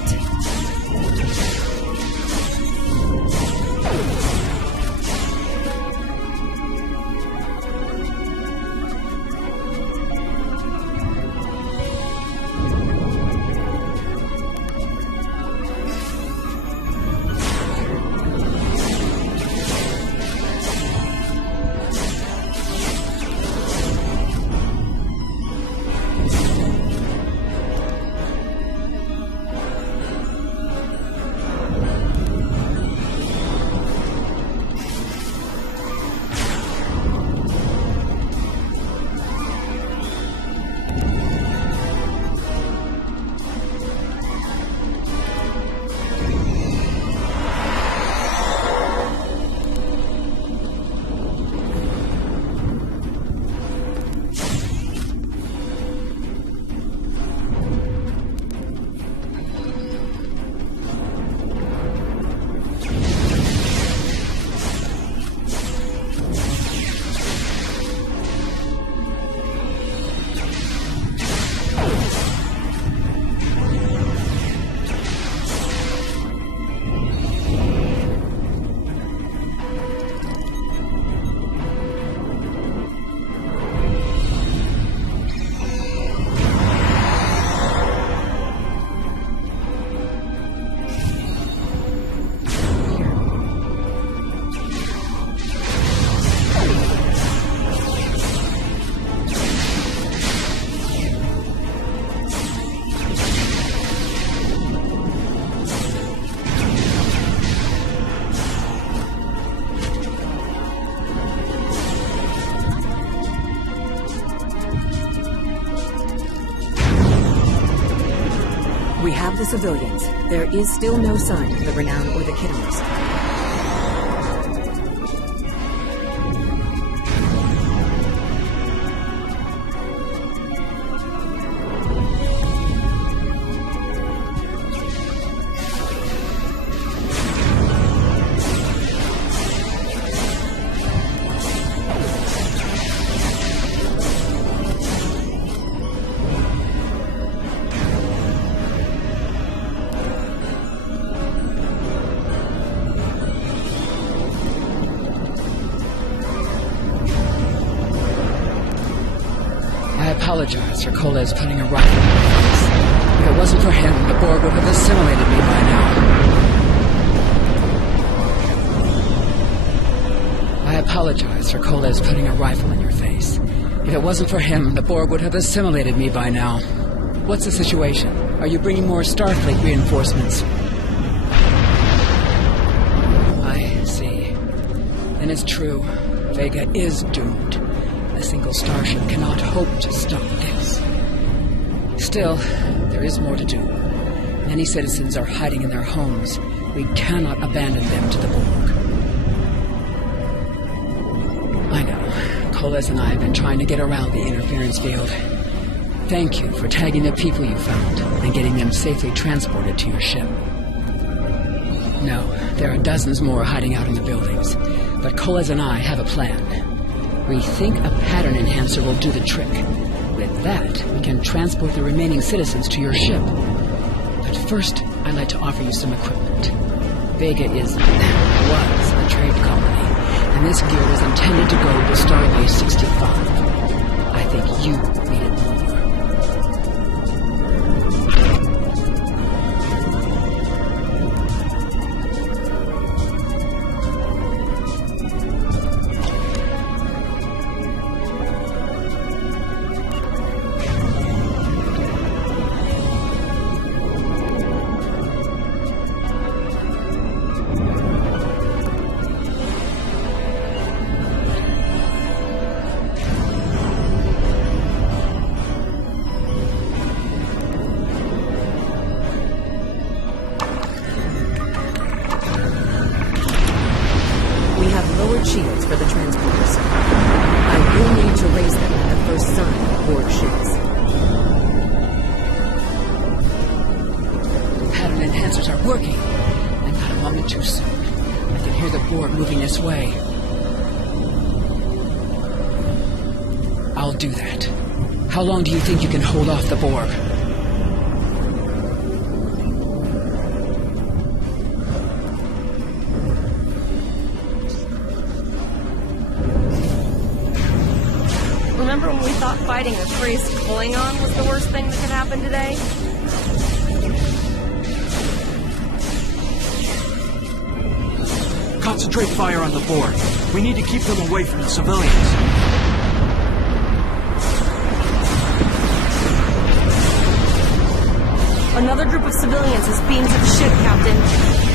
We have the civilians. There is still no sign of the Renown or the Kittimers. I apologize for Koles putting a rifle in my face. If it wasn't for him, the Borg would have assimilated me by now. I apologize for Koles putting a rifle in your face. If it wasn't for him, the Borg would have assimilated me by now. What's the situation? Are you bringing more Starfleet reinforcements? I see. Then it's true. Vega is doomed. A single starship cannot hope to stop this. Still, there is more to do. Many citizens are hiding in their homes. We cannot abandon them to the Borg. I know. Koles and I have been trying to get around the interference field. Thank you for tagging the people you found and getting them safely transported to your ship. No, there are dozens more hiding out in the buildings. But Koles and I have a plan. We think a pattern enhancer will do the trick. With that, we can transport the remaining citizens to your ship. But first, I'd like to offer you some equipment. Vega was a trade colony, and this gear was intended to go to Starbase 65. I think you need it more. Shields for the transporters. I will need to raise them at the first sign of Borg ships. The pattern enhancers are working, and not a moment too soon. I can hear the Borg moving this way. I'll do that. How long do you think you can hold off the Borg? Remember when we thought fighting a crazed Klingon was the worst thing that could happen today? Concentrate fire on the Borg. We need to keep them away from the civilians. Another group of civilians has beamed to the ship, Captain.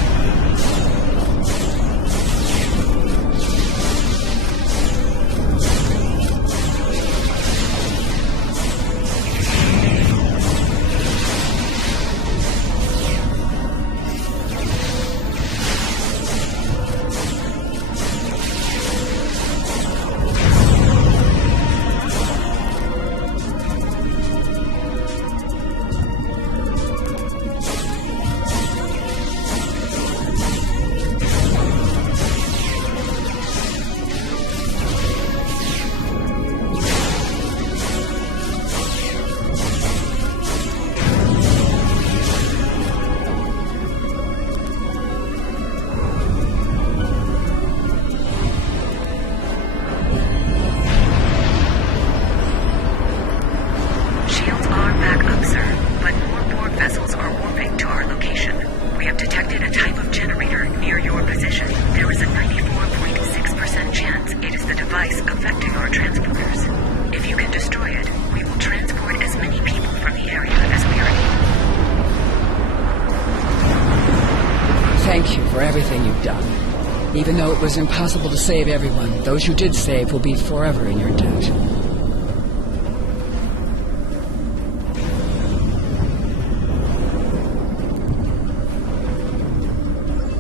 Thank you for everything you've done. Even though it was impossible to save everyone, those you did save will be forever in your debt.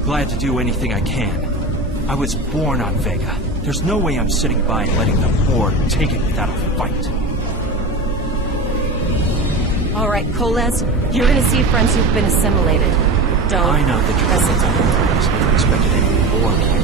Glad to do anything I can. I was born on Vega. There's no way I'm sitting by and letting the Borg take it without a fight. All right, Koles, you're gonna see friends who've been assimilated. Don't I know that press it. I was never expected any Borg here.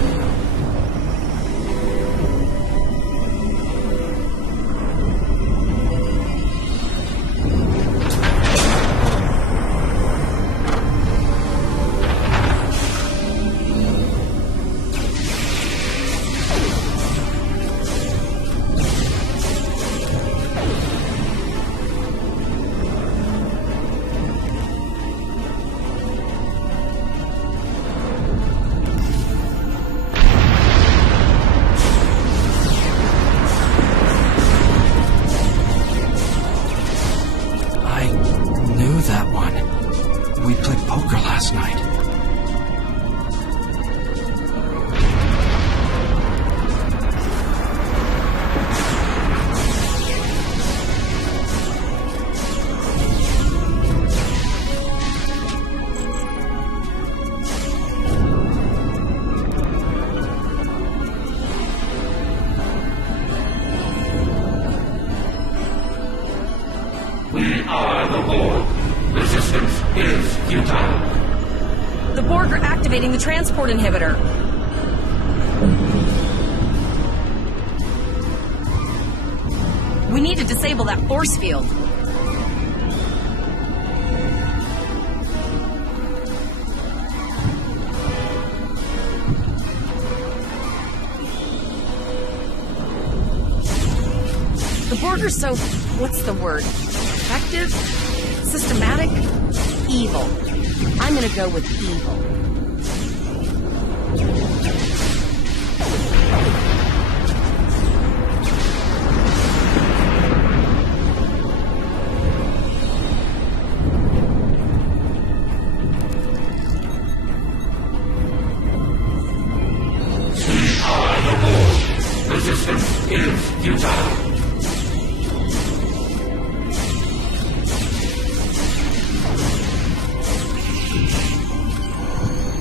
That one. We played poker last night. We are the Borg. Resistance is futile. The Borg are activating the transport inhibitor. We need to disable that force field. The Borg are so... what's the word? Effective? Systematic? Evil. I'm gonna go with evil. We are the Borg. Resistance is futile.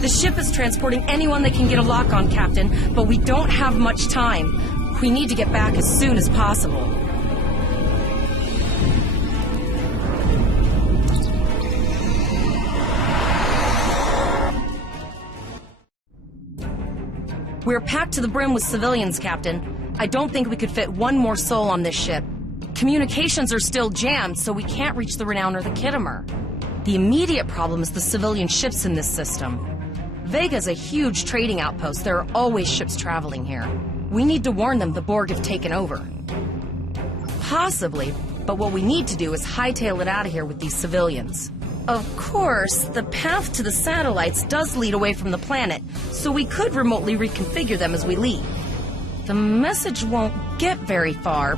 The ship is transporting anyone they can get a lock on, Captain, but we don't have much time. We need to get back as soon as possible. We're packed to the brim with civilians, Captain. I don't think we could fit one more soul on this ship. Communications are still jammed, so we can't reach the Renown or the Khitomer. The immediate problem is the civilian ships in this system. Vega's a huge trading outpost. There are always ships traveling here. We need to warn them the Borg have taken over. Possibly, but what we need to do is hightail it out of here with these civilians. Of course, the path to the satellites does lead away from the planet, so we could remotely reconfigure them as we leave. The message won't get very far,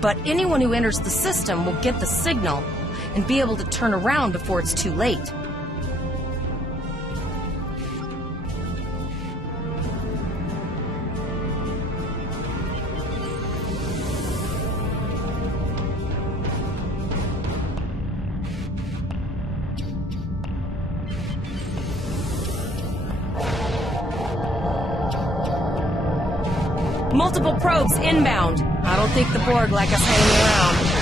but anyone who enters the system will get the signal and be able to turn around before it's too late. Multiple probes inbound. I don't think the Borg like us hanging around.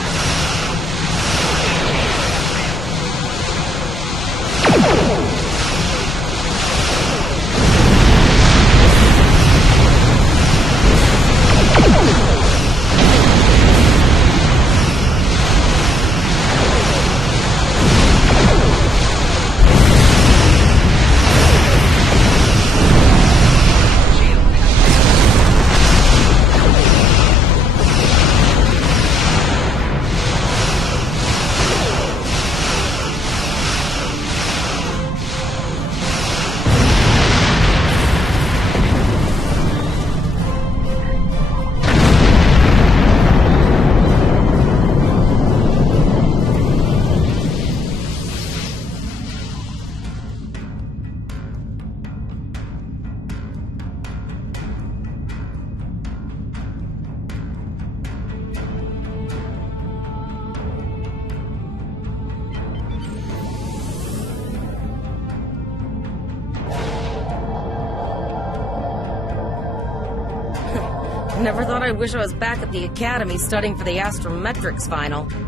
Never thought I'd wish I was back at the academy studying for the astrometrics final. From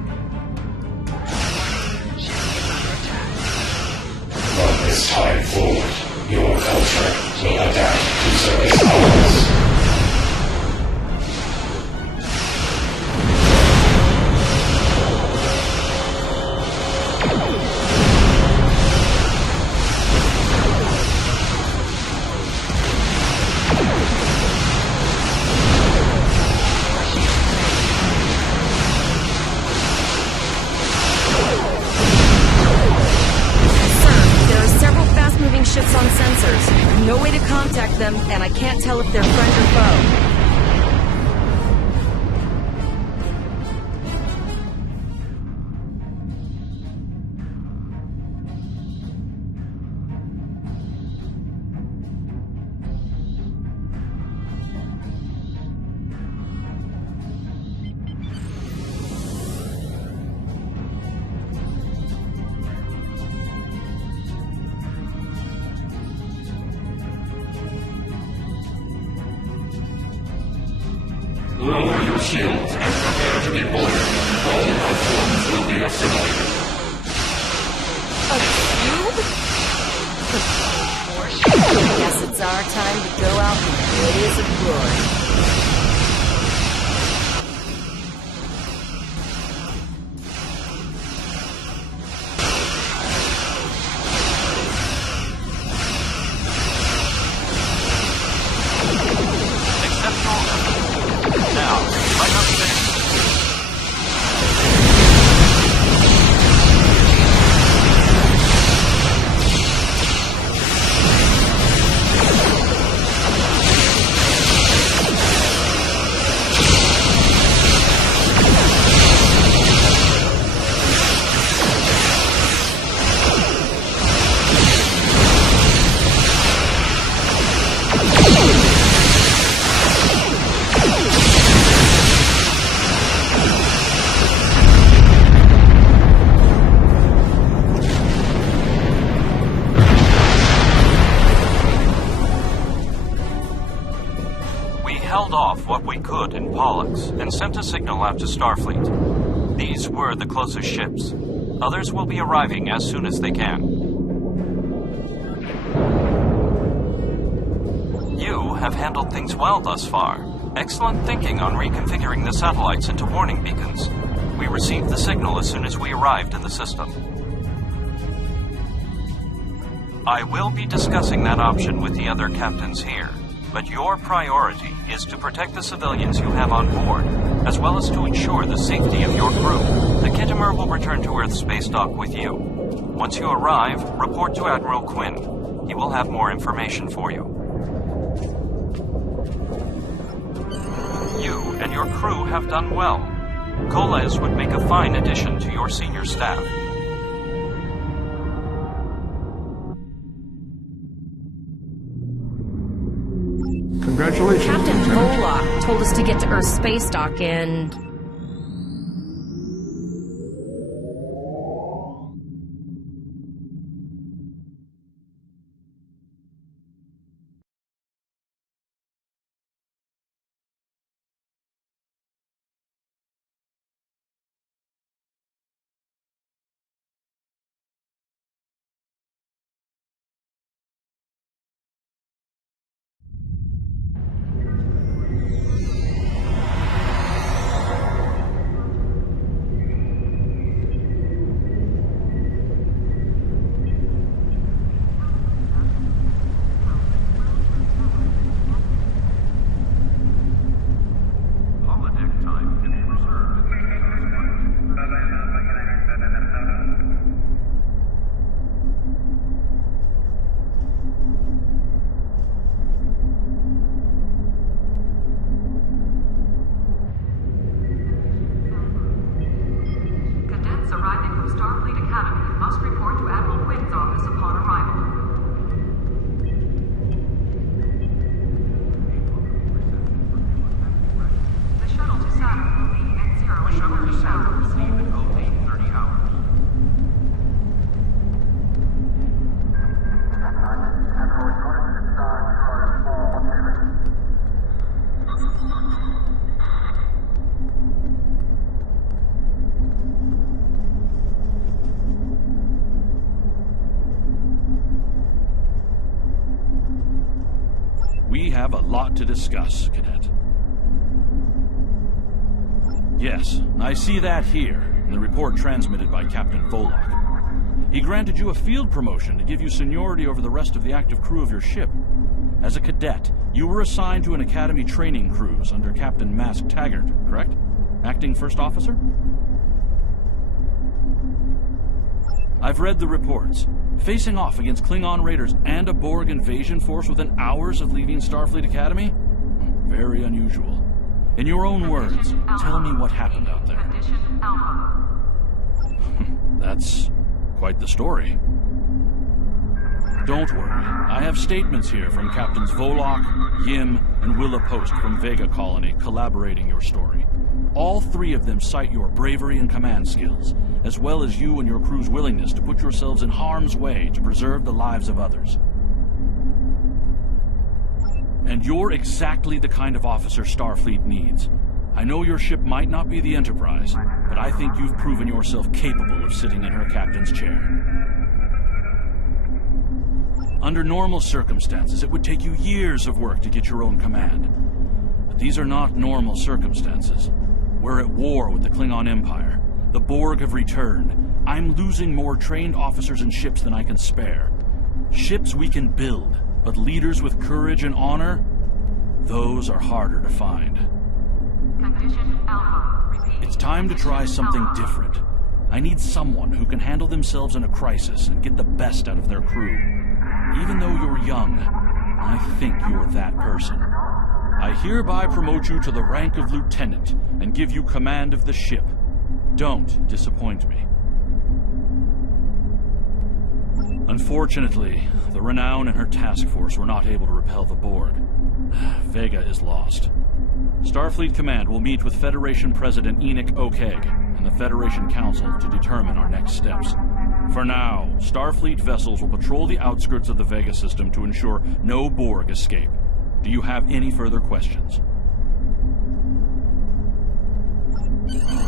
this time forward, your culture will adapt to service ours. Ships on sensors. No way to contact them, and I can't tell if they're friend or foe. Lower your shields and prepare to be boarded. All life forms will be assimilated. A cube? I guess it's our time to go out in the blaze of glory. Held off what we could in Pollux and sent a signal out to Starfleet. These were the closest ships. Others will be arriving as soon as they can. You have handled things well thus far. Excellent thinking on reconfiguring the satellites into warning beacons. We received the signal as soon as we arrived in the system. I will be discussing that option with the other captains here. But your priority is to protect the civilians you have on board, as well as to ensure the safety of your crew. The Khitomer will return to Earth's space dock with you. Once you arrive, report to Admiral Quinn. He will have more information for you. You and your crew have done well. Koles would make a fine addition to your senior staff. Congratulations, Captain Lieutenant. Volok told us to get to Earth's space dock and... arriving from Starfleet Academy must report to Admiral Quinn's office upon arrival. The shuttle to Saturn will leave at 0830 hours. Leave at 0830 hours. We have a lot to discuss, Cadet. Yes, I see that here, in the report transmitted by Captain Volok. He granted you a field promotion to give you seniority over the rest of the active crew of your ship. As a cadet, you were assigned to an Academy training cruise under Captain Mask Taggart, correct? Acting First Officer? I've read the reports. Facing off against Klingon raiders and a Borg invasion force within hours of leaving Starfleet Academy? Very unusual. In your own words, tell me what happened out there. That's quite the story. Don't worry. I have statements here from Captains Volok, Yim, and Willa Post from Vega Colony collaborating your story. All three of them cite your bravery and command skills, as well as you and your crew's willingness to put yourselves in harm's way to preserve the lives of others. And you're exactly the kind of officer Starfleet needs. I know your ship might not be the Enterprise, but I think you've proven yourself capable of sitting in her captain's chair. Under normal circumstances, it would take you years of work to get your own command. But these are not normal circumstances. We're at war with the Klingon Empire. The Borg have returned. I'm losing more trained officers and ships than I can spare. Ships we can build, but leaders with courage and honor? Those are harder to find. Condition Alpha. Repeat. It's time to try something different. I need someone who can handle themselves in a crisis and get the best out of their crew. Even though you're young, I think you're that person. I hereby promote you to the rank of lieutenant and give you command of the ship. Don't disappoint me. Unfortunately, the Renown and her task force were not able to repel the Borg. Vega is lost. Starfleet Command will meet with Federation President Enoch Okeg and the Federation Council to determine our next steps. For now, Starfleet vessels will patrol the outskirts of the Vega system to ensure no Borg escape. Do you have any further questions?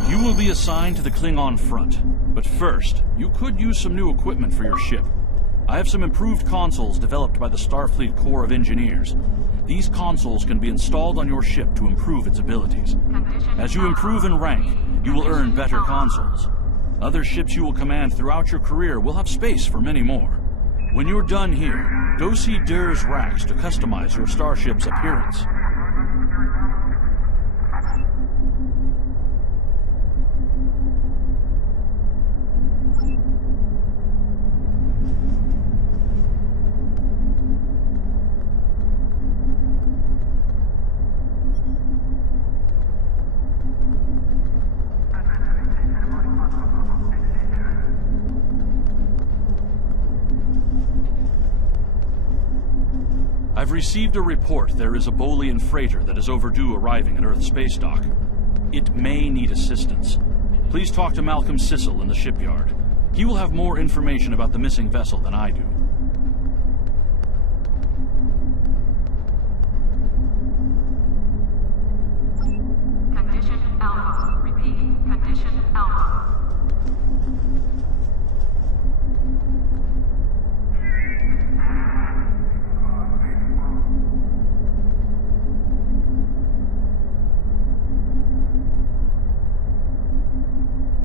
You will be assigned to the Klingon front, but first, you could use some new equipment for your ship. I have some improved consoles developed by the Starfleet Corps of Engineers. These consoles can be installed on your ship to improve its abilities. As you improve in rank, you will earn better consoles. Other ships you will command throughout your career will have space for many more. When you're done here, Go see Dur's racks to customize your starship's appearance. I've received a report there is a Bolian freighter that is overdue arriving at Earth Space Dock. It may need assistance. Please talk to Malcolm Sissel in the shipyard. He will have more information about the missing vessel than I do.